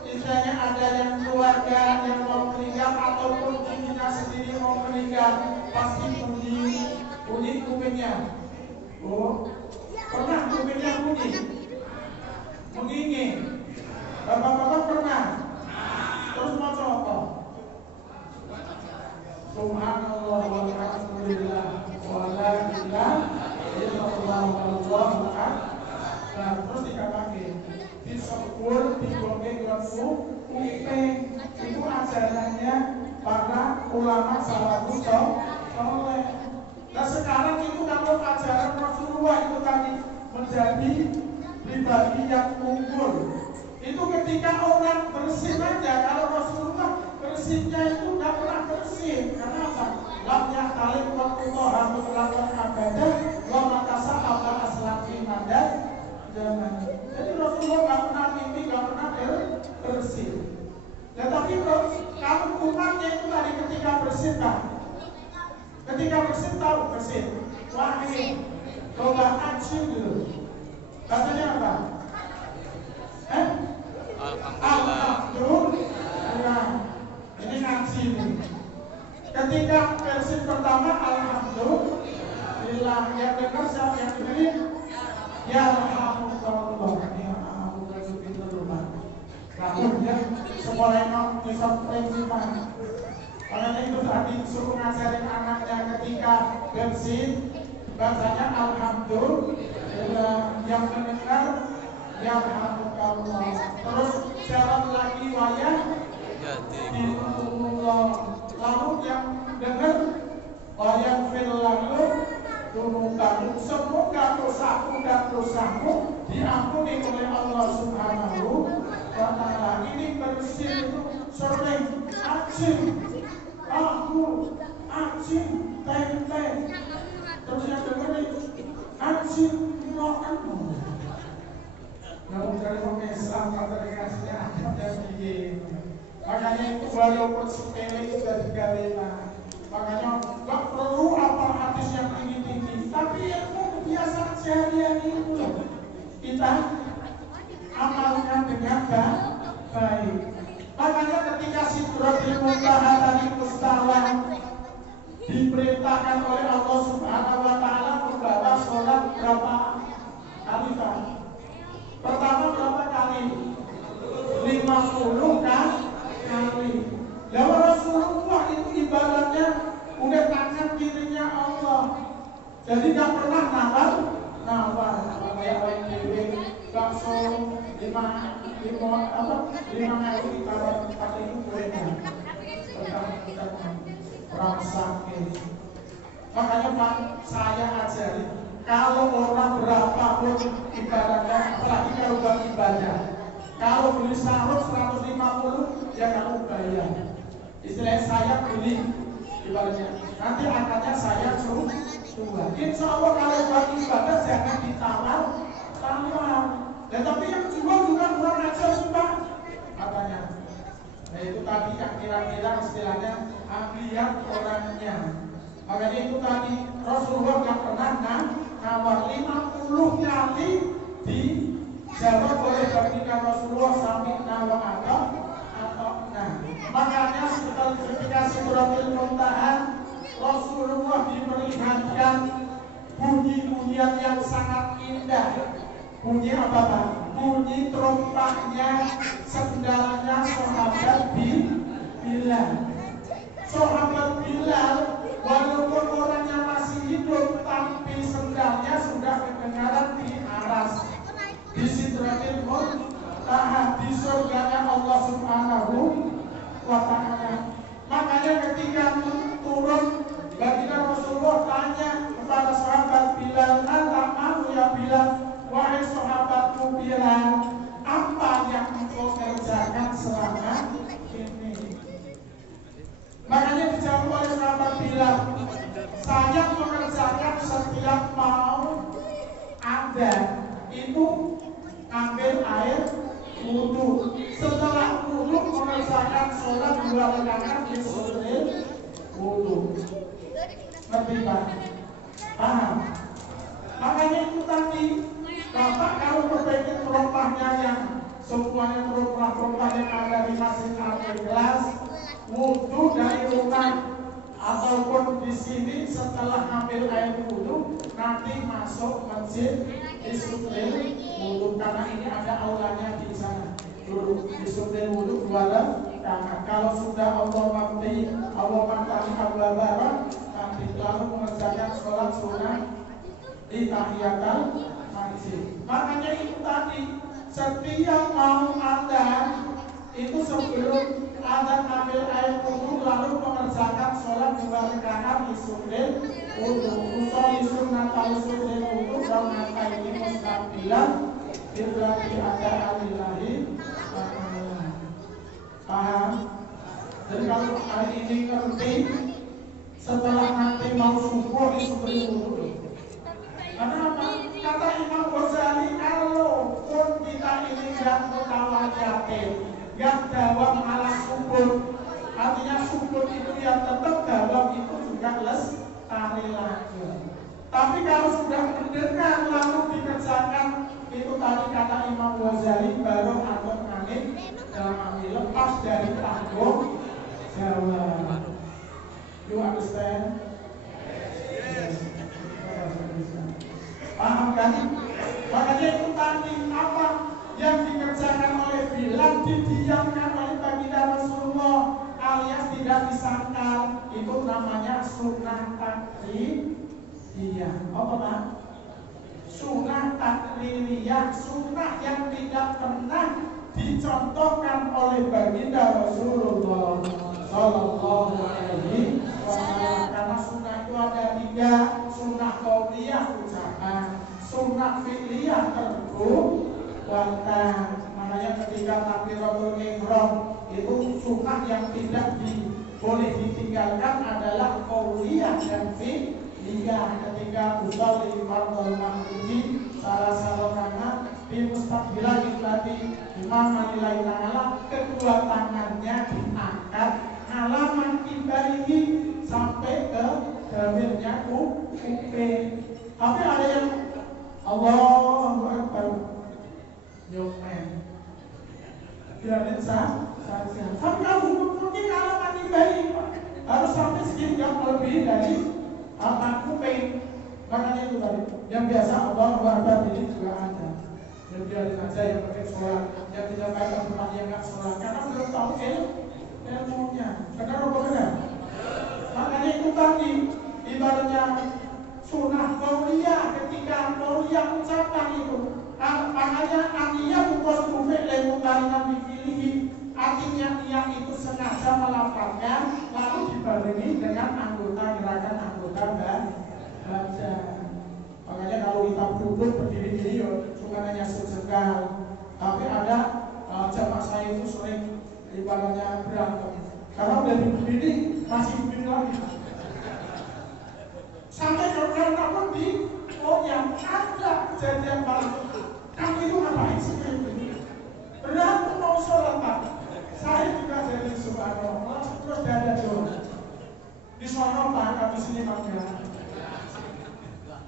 misalnya ada yang keluarga yang mau meninggal ataupun dirinya sendiri mau meninggal, pasti bunyi kupingnya. Oh, pernah kupingnya bunyi? Mengingin. Bapak-bapak pernah? Terus mau coba? Subhanallah walhamdulillah wala ilaha illallah wallahu akbar. Nah, terus dikatakan disebut digongeng lembu kuping. Itu ajarannya para ulama salafus saleh. Nah sekarang itu kalau ajaran Rasulullah itu tadi menjadi pribadi yang unggul. Itu ketika orang bersin aja, kalau Rasulullah bersihnya itu tidak pernah bersih. Karena apa? Lam yahtalib waqtullaha mutlaqan abada wa makasa apa aslati mandat zaman. Jadi Rasulullah nggak pernah mimpi, nggak pernah bersih. Tetapi kalau umatnya itu tadi ketika bersih kan? Ketika bersih tahu bersih. Wahid, coba acim dulu. Katanya apa? Alhamdulillah. Ini ngaji ini. Ketika versi pertama alhamdulillah, yang dengar siapa yang dengerin? Ya alhamdulillah. Ya alhamdulillah. Namun ya sekolahnya nyesot prinsipal. Karena itu tadi suruh ngajarin anaknya ketika bersin bacanya alhamdulillah, yang mendengar ya alhamdulillah. Terus jalan lagi wayah Allah. Lalu yang dengar wayah filalu dunukamu, semoga dosaku dan dosamu diampuni oleh Allah Subhanahu wa ta'ala. Ini bersih itu sering acim, aku acim, tempe. Terus yang dengerin acim, no'anu. Namun dari orang Islam kata dikasihnya ada dan begini. Makanya itu walaupun sepele itu dari galena. Makanya gak perlu apa hadis yang tinggi-tinggi, tapi ilmu kebiasaan sehari-hari itu kita amalkan dengan baik. Makanya ketika Sidratul Muntaha tadi mustawa diperintahkan oleh Allah Subhanahu wa ta'ala membawa sholat berapa kali Pak? Pertama berapa kali? 50 kali. Lalu Rasulullah itu ibaratnya udah tangan kirinya Allah. Jadi gak pernah nawar kayak orang dewe bakso 5 kali ditawar 4.000 gorengan. Rasakin. Makanya Pak, saya ajari kalau orang berapapun ibaratnya, apalagi kalau buat ibadah, kalau beli sarung 150 ya kamu bayar. Istilahnya saya beli ibaratnya, nanti angkatnya saya suruh. Insya Allah kalau buat ibadah jangan ditawar. Dan tapi yang jual juga kurang ajar sih Pak, katanya. Nah itu tadi yang kira-kira istilahnya amliat orangnya. Makanya itu tadi Rasulullah gak pernah nawar 50 kali dijawab oleh baginda Rasulullah sampai nawar atau nah. Makanya ketika bunyian yang sangat indah. Bunyi apa Pak? Bunyi terompahnya sendalnya sahabat Bilal. Sahabat Bilal walaupun orangnya masih hidup, tapi sendalnya sudah kedengaran di aras, di Sidratil Muntaha, di surganya Allah Subhanahu wa Ta'ala. Makanya ketika turun, baginda Rasulullah tanya kepada sahabat Bilal, "Natamu ya Bilal, wahai sahabatku Bilal, apa yang engkau kerjakan selama ini?" Makanya dijawab oleh sahabat Bilal, "Saya mengerjakan setiap mau ada itu ambil air wudu. Setelah wudu mengerjakan sholat 2 rakaat di sunnah wudu." Ngerti Pak? Paham? Makanya itu tadi, Bapak kalau berpikir terompahnya yang semuanya terompah yang ada di Masjid Al-Ikhlas, wudu dari rumah ataupun di sini setelah ambil air wudu nanti masuk masjid di sunnah wudu, karena ini ada aulanya di sana. Dulu di sunnah wudu 2 rakaat. Kalau sudah Allah mati Barat, nanti lalu mengerjakan sholat sunnah di tahiyatul masjid. Makanya itu tadi, setiap mau adzan itu sebelum adzan ambil air wudu lalu mengerjakan sholat 2 rakaat di sunnah wudu. Usolli sunnatal sunnah wudu dan maka ini mustaqilan berarti ada alillahi. Paham? Jadi kalau hari ini ngerti, setelah nanti mau subuh di sunnah wudu. Karena apa? Kata Imam Ghazali, kalau pun kita ini gak mutawajatin, gak dawam ala subur, artinya subur itu ya tetap dawam itu juga lestari lagi. Tapi kalau sudah mendengar lalu dikerjakan, itu tadi kata Imam Ghazali, baru atau angin dalam ambil lepas dari tanggung jawab. You understand? Yes. Paham kan? Makanya itu tadi apa yang dikerjakan oleh Bilal didiamkan oleh baginda Rasulullah alias tidak disangkal, itu namanya sunnah taklidiyah. Apa Pak? Sunnah taklidiyah, sunnah yang tidak pernah dicontohkan oleh baginda Rasulullah Sallallahu Alaihi Wasallam. Karena sunnah itu ada 3, sunnah qauliyah ucapan, sunnah fi'liyah perbuatan. Makanya ketika takbiratul ihram itu sunnah yang tidak boleh ditinggalkan adalah qauliyah dan fi'liyah. Ketika usolli fardhul maghrib salah salokana di mustaqbilal iblati Imam Lillahi Ta'ala, kedua tangannya diangkat halaman kibarihi sampai ke damirnya kuping. Tapi ada yang Allahu Akbar nyomen tidak saja. Tapi kalau hukum-hukum halaman kibarihi harus sampai segini, yang lebih dari halaman kuping. Makanya itu tadi yang biasa Allahu Akbar ini juga ada. Dan biarin aja yang pakai sholat, yang tidak pakai tempat yang nggak sholat, karena belum tahu ilmunya. Benar apa benar? Makanya itu tadi ibaratnya sunnah qauliyah, ketika qauliyah ucapan itu. Makanya artinya bukan kufir lemutarinan dipilihi, artinya dia itu sengaja melafalkan lalu dibarengi dengan anggota gerakan anggota badan. Makanya kalau kita duduk berdiri-diri bukan hanya sejengkal, tapi ada jamaah saya itu sering ibaratnya berantem karena udah berdiri masih berdiri lagi sampai karena pun di yang ada kejadian baru. Kamu itu ngapain sih berantem mau sholat Pak? Saya juga jadi subhanallah terus dada doang di sono Pak, kami sini Pak.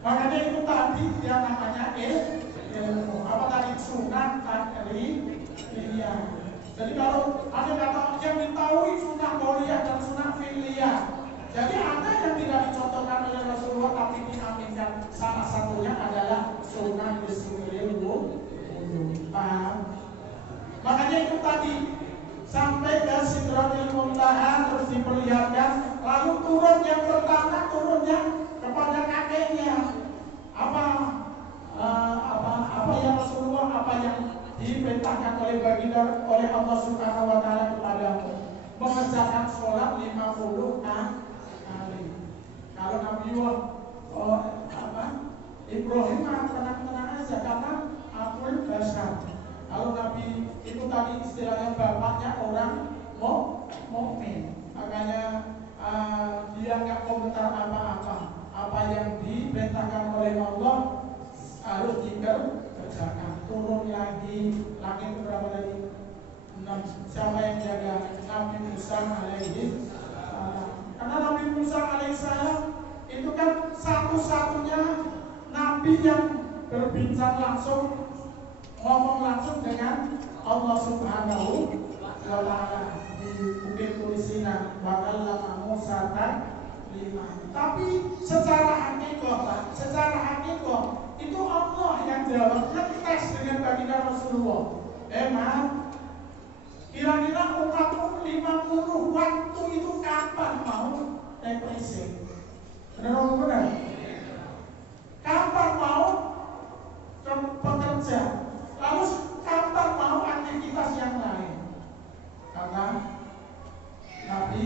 Makanya itu tadi yang namanya ilmu. Apa tadi? Sunnah taklidiyah. Jadi kalau ada kata yang ditahui sunnah qauliyah dan sunnah fi'liyah. Jadi ada yang tidak dicontohkan oleh Rasulullah tapi diaminkan. Salah satunya tadi sampai ke Sidratil Muntaha terus diperlihatkan, lalu turun yang pertama turunnya kepada kakeknya. Apa yang Rasulullah, apa yang diperintahkan oleh baginda oleh Allah Subhanahu wa taala kepadamu, mengerjakan sholat 50 kali. Kalau Nabiullah Ibrahim tenang-tenang aja karena Abul Basar. Kalau Nabi itu tadi istilahnya bapaknya orang mukmin, makanya dia nggak komentar apa-apa. Apa yang diperintahkan oleh Allah harus dikerjakan. Turun lagi, langit berapa tadi? 6. Siapa yang jaga? Nabi Musa alaihi salam. Karena Nabi Musa alaihi salam itu kan satu-satunya Nabi yang berbincang langsung, ngomong langsung dengan Allah Subhanahu wa ta'ala di Bukit Turisina. Wa kallama Musa taklima. Tapi secara hakikah itu Allah yang jawab, ngetes dengan baginda Rasulullah. Emang kira-kira umatmu 50 waktu itu kapan mau depresi? Benar? Kapan mau bekerja? Lalu kapan mau aktivitas yang lain? Karena Nabi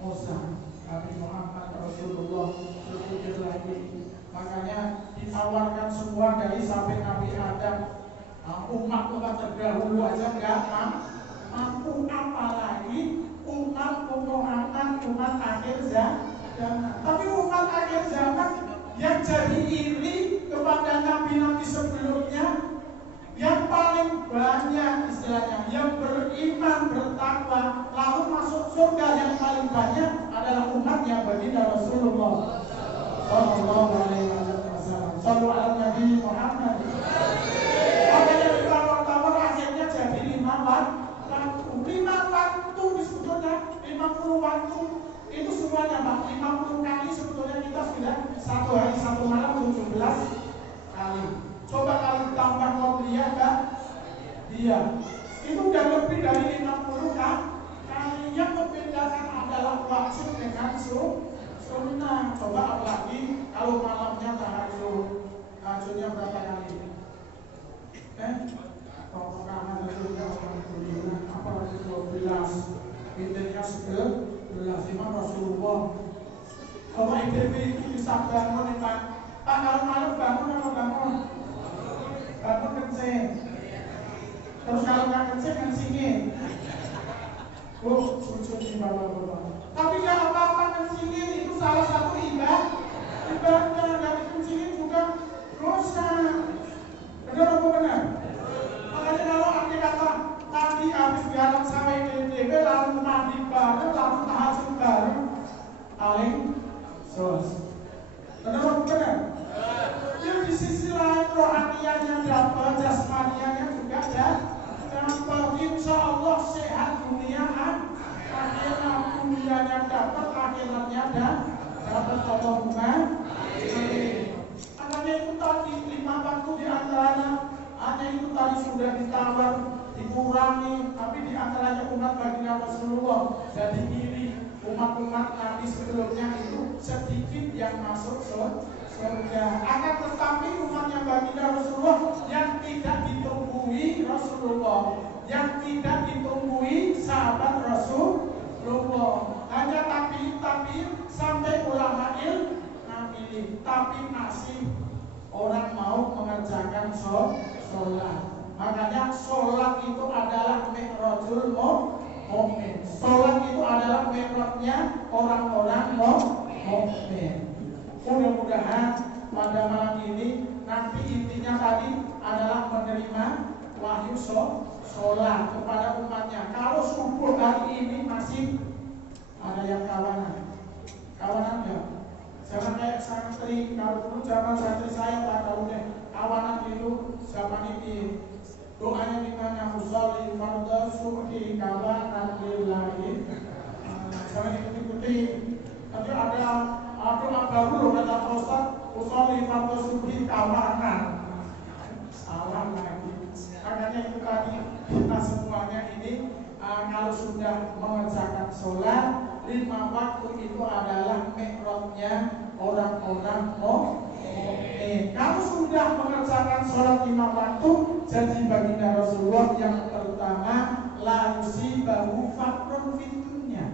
Musa, Nabi Muhammad Rasulullah berpikir lagi. Makanya ditawarkan semua dari sampai Nabi Adam. Umat terdahulu aja nggak mampu, apalagi umat Muhammad, umat akhir zaman. Tapi umat akhir zaman yang jadi iri kepada nabi-nabi sebelumnya, yang paling banyak istilahnya, yang beriman, bertakwa, lalu masuk surga yang paling banyak adalah umatnya baginda Rasulullah Sallallahu Alaihi Wasallam. Sallu ala Nabi Muhammad. Makanya ditawar-tawar akhirnya jadi 5 waktu sebetulnya 50 waktu itu semuanya Pak. 50 kali sebetulnya kita sudah satu hari satu malam 17 kali. Coba kalau ditambah qobliyah Pak, dia itu udah lebih dari 50 kali. Yang membedakan adalah wajib dengan sunnah. Coba apalagi kalau malamnya tahajud, tahajudnya berapa kali? Pokoknya tahajudnya apalagi 12, intinya 11. Imam Rasulullah. Kalau IDP itu bisa bangun Pak. Pak kalau malam bangun apa bangun? Bangun kencing. Terus kalau nggak kencing kencingin. Cucu di bawah-bawah. Tapi nggak apa-apa kencingin, itu salah satu ibadah. Nggak dikencingin juga dosa. Benar apa benar? Makanya kalau arti kata tadi habis garap sawah IDP lalu mandi bareng, lalu tahajud bareng, paling sos. Benar apa benar? Ya di sisi lain rohanianya dapat, jasmanianya juga dapat. Insya Allah sehat dunia akhirat, dunianya dapat, akhiratnya dapat. Allahumma amin. Makanya itu tadi 5 waktu diantaranya hanya itu tadi sudah ditawar, dikurangi, tapi diantaranya umat baginda Rasulullah jadi iri. Umat-umat Nabi sebelumnya itu sedikit yang masuk surga. Akan tetapi umatnya baginda Rasulullah yang tidak ditumbuhi Rasulullah, yang tidak ditumbuhi sahabat Rasulullah, hanya tapi sampai ulama ilmu, tapi masih orang mau mengerjakan sholat. Makanya sholat itu adalah mi'rajul mu'min. Sholat itu adalah mi'rajnya orang-orang mu'min. Mudah-mudahan pada malam ini nanti intinya tadi adalah menerima wahyu sholat kepada umatnya. Kalau subuh hari ini masih ada yang kawanan ya. Jangan kayak santri, kalau dulu zaman santri saya tak tahu deh. Kawanan itu zaman ini doanya dimana usolli fardhu subhi kawanan lillahi. Jangan ikuti. Nanti ada doa baru loh kata Ustaz, usolli fardhu subhi kawanan. Salah lagi. Makanya itu tadi kita semuanya sudah mengerjakan sholat 5 waktu itu adalah mi'rajnya orang-orang mukmin. Kalau sudah mengerjakan sholat 5 waktu, jadi baginda Rasulullah yang pertama la yusibahu faqrun fid dunya.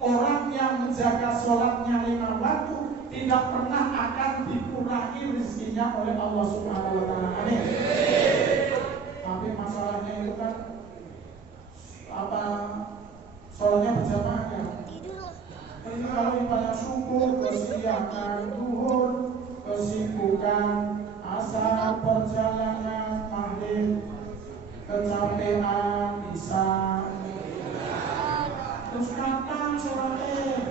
Orang yang menjaga sholatnya 5 waktu tidak pernah akan dikurangi rezekinya oleh Allah Subhanahu wa taala. Amin. Tapi masalahnya itu kan apa, sholatnya berjamaah ya. Ini kalau ibadah subuh, kesiapan duhur, kesibukan asar, perjalanan maghrib, kecapean bisa. Terus kapan sholatnya?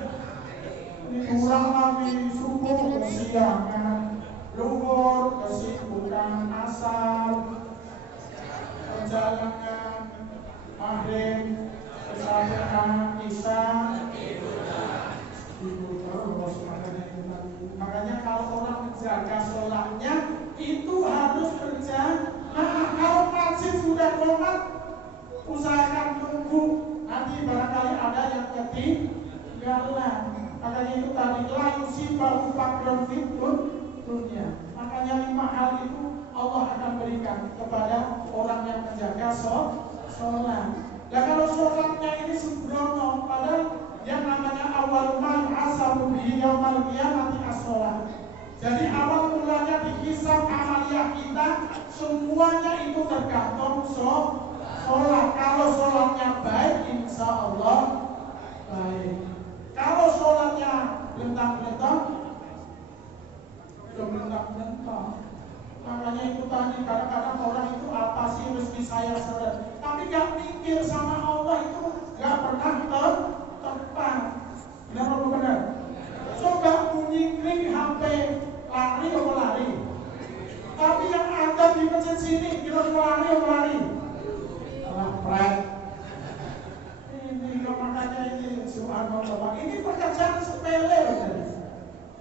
Ini kurang lagi subuh, kesiapan duhur, kesibukan asar, perjalanan maghrib, kecapean bisa. Makanya kalau orang menjaga sholatnya itu harus berjamaah. Kalau masjid sudah komat, usahakan tunggu, nanti barangkali ada yang ketinggalan. Makanya itu tadi layu sibahu faqrun fid dunya. Makanya 5 hal itu Allah akan berikan kepada orang yang menjaga sholat. Dan kalau sholatnya ini sembrono, padahal yang namanya awal mal asabu bihi yaumal qiyamati as-sholat. Jadi awal mulanya dihisab amaliyah kita, semuanya itu tergantung sholat. Kalau sholatnya baik, insya Allah baik. Kalau sholatnya belentang-belentang, makanya itu tadi kadang-kadang orang itu apa sih rezeki saya seret, tapi gak mikir sama Allah itu gak pernah tepat. Benar apa benar? Coba bunyi klik HP, lari atau lari? Tapi yang ada di masjid sini kira lari atau lari? Pret. Ini makanya ini subhanallah. Ini pekerjaan sepele,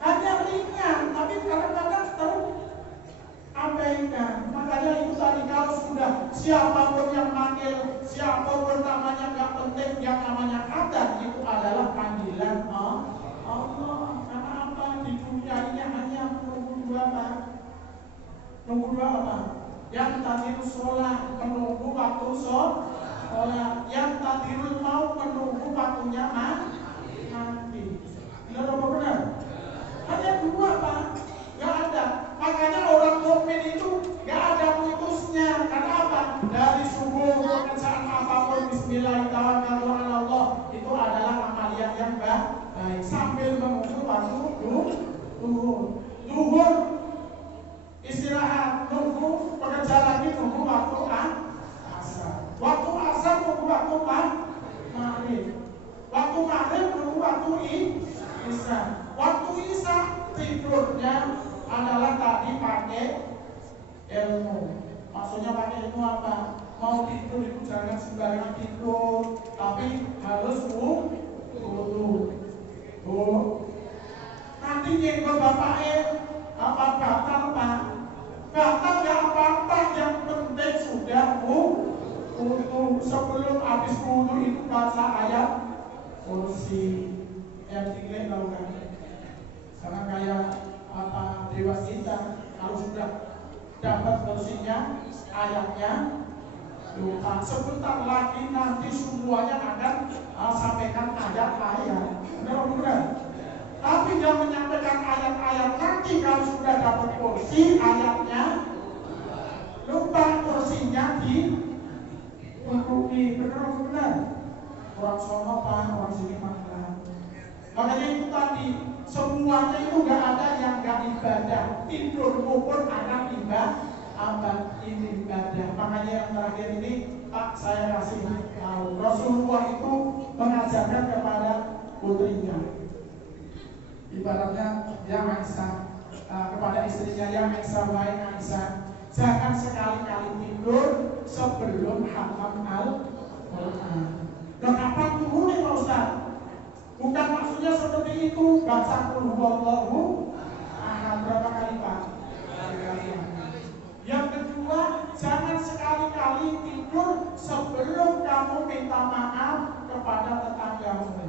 hanya ringan, tapi kadang-kadang abaikan. Makanya itu tadi kalau sudah siapapun yang manggil, siapapun namanya gak penting, yang namanya adat itu adalah panggilan Allah. Karena apa? Di dunia ini hanya menunggu apa? Yang tadi sholat menunggu waktu sholat, yang tadi mau menunggu waktunya mati. Benar apa benar? Hanya 2 Pak, gak ada. Makanya orang mukmin itu gak ada putusnya. Karena apa? Dari subuh pekerjaan apapun, bismillahirrahmanirrahim, itu adalah amaliyah yang baik. Sambil menunggu waktu duhur, istirahat, nunggu pekerjaan lagi, nunggu waktu asar. Waktu asar nunggu waktu maghrib. Waktu maghrib nunggu waktu isya. Waktu isya tidurnya adalah tadi pakai ilmu. Maksudnya pakai ilmu apa? Mau tidur itu jangan sembarangan tidur, tapi harus wudu. Nanti nyenggot bapak apa batal Pak? Batal gak apa-apa, yang penting sudah wudu. Sebelum habis wudu itu baca ayat kursi. Yang tinggi tahu kan? Karena kayak apa dewas kita, kalau sudah dapat kursinya, ayatnya lupa. Sebentar lagi nanti semuanya akan sampaikan ayat-ayat. Benar-benar. Tapi dia menyampaikan ayat-ayat nanti kalau sudah dapat kursi, ayatnya lupa, kursinya diuruti. Benar-benar. Orang sono Pak, orang sini mana? Makanya itu tadi, semuanya itu gak ada yang gak ibadah. Tidurmu pun akan ibadah. Makanya yang terakhir ini Pak, saya kasih tahu, Rasulullah itu mengajarkan kepada putrinya, ibaratnya yang Aisyah, kepada istrinya, yang Aisyah, wahai Aisyah, jangan sekali-kali tidur sebelum hafal Al-Quran. Dan kapan turunnya Pak Ustaz? Bukan maksudnya seperti itu, baca qul huwallahu ahad berapa kali Pak? Yang kedua, jangan sekali-kali tidur sebelum kamu minta maaf kepada tetanggamu.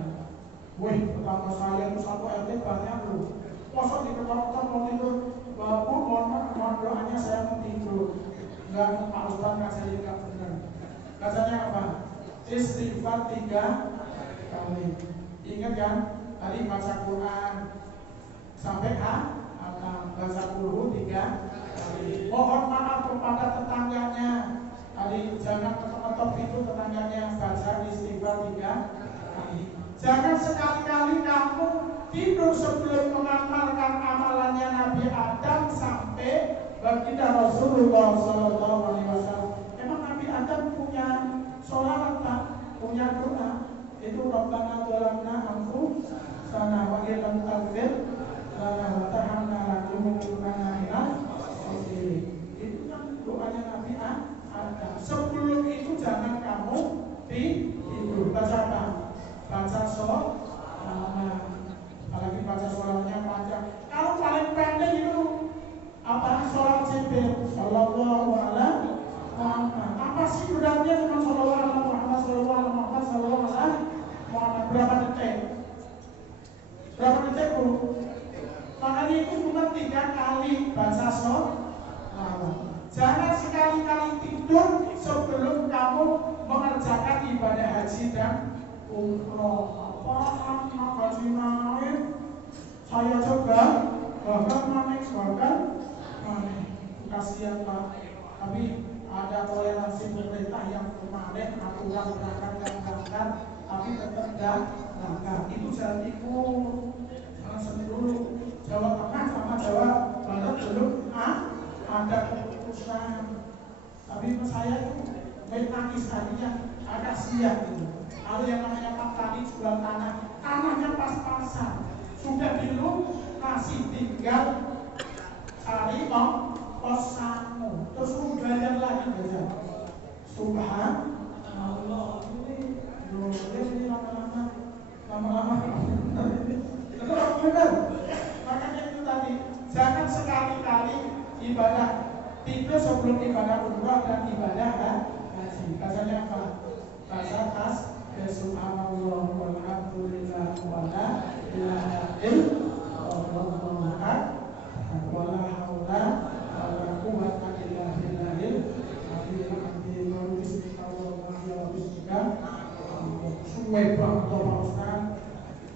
Wih, tetangga saya itu satu RT banyak loh. Masa diketok-ketok mau tidur, Bu, mohon doanya saya mau tidur. Enggak, Pak Ustaz ngajari enggak benar. Bacanya apa? Istighfar 3 kali. Ingat kan? Tadi baca Quran sampai baca Qul 3 kali. Mohon maaf kepada tetangganya. Tadi jangan ketok-ketok itu tetangganya, baca istighfar 3 kali. Jangan sekali-kali kamu tidur sebelum mengamalkan amalannya Nabi Adam sampai baginda Rasulullah SAW. Emang Nabi Adam punya sholawat tak? Punya doa? Itu Rabbana dzalamna anfusana wa illam taghfir lana wa tarhamna lanakunanna minal khasirin. Itu kan doanya Nabi Adam. Sebelum itu jangan kamu tidur. Baca apa? Baca sholawat. Apalagi baca sholawatnya panjang. Kalau paling pendek itu apa? Sholawat Jibril sallallahu alaihi Muhammad. Apa sih beratnya dengan sallallahu alaihi Muhammad sallallahu alaihi Muhammad sallallahu alaihi Muhammad? Berapa detik? Berapa detik, Bu? Makanya itu cuma 3 kali baca sholawat. Jangan sekali-kali tidur sebelum kamu mengerjakan ibadah haji dan umroh. Apaan haji naik? Saya coba bahkan manik. Kasihan Pak. Tapi ada toleransi pemerintah yang kemarin aturan berangkat dan berangkat, tapi tetap berangkat. Itu jalan timur, jalan seluruh Jawa Tengah sama Jawa Barat belum ada keputusan. Tapi saya itu nangis hatinya agak siap gitu. Kalau yang namanya Pak Tani jual tanahnya pas-pasan, sudah kasih tinggal cari kosanmu, terus bayar lagi bayar. Subhanallah, ini lama-lama benar. Makanya itu tadi, jangan sekali-kali ibadah tidur sebelum ibadah umrah dan ibadah haji. Bacanya apa? Baca subhanallah walhamdulillah wala ilaha illallah wala haula wala quwwata illa billahil aliyil azim. Bismillah. Suwe banget Pak Ustaz.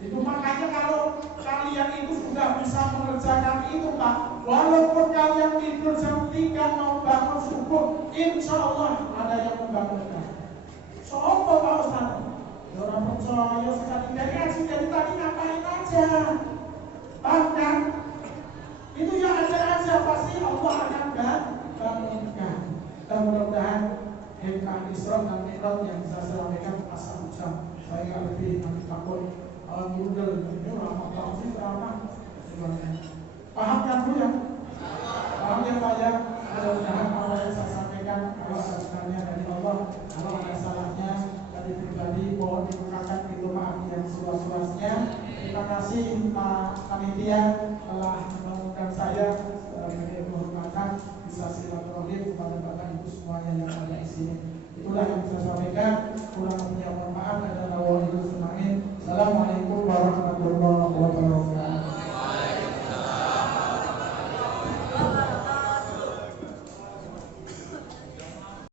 Itu makanya kalau kalian itu sudah bisa mengerjakan itu Pak, walaupun kalian tidur jam 3 mau bangun subuh, insya Allah ada yang membangunkan. Sopo Pak Ustaz? Ya orang percaya sekali dari tadi ngapain aja? Bahkan itu yang ada aja pasti Allah akan bangunkan. Dan mudah-mudahan MK Isra dan Mi'raj yang bisa saya sampaikan asal ucap saya nggak lebih nanti takut Google ini ramah sih ramah. Paham kan Bu ya? Paham ya Pak ya? Mudah-mudahan apa yang saya sampaikan kalau ada sebenarnya dari Allah, kalau ada salahnya dari pribadi mohon dibukakan pintu maaf yang seluas-luasnya. Terima kasih Pak Panitia telah mengundang saya sebagai kehormatan bisa silaturahim kepada Bapak Ibu semuanya yang ada di sini. Itulah yang bisa saya sampaikan. Kurang lebihnya mohon maaf dan wabillahi taufiq.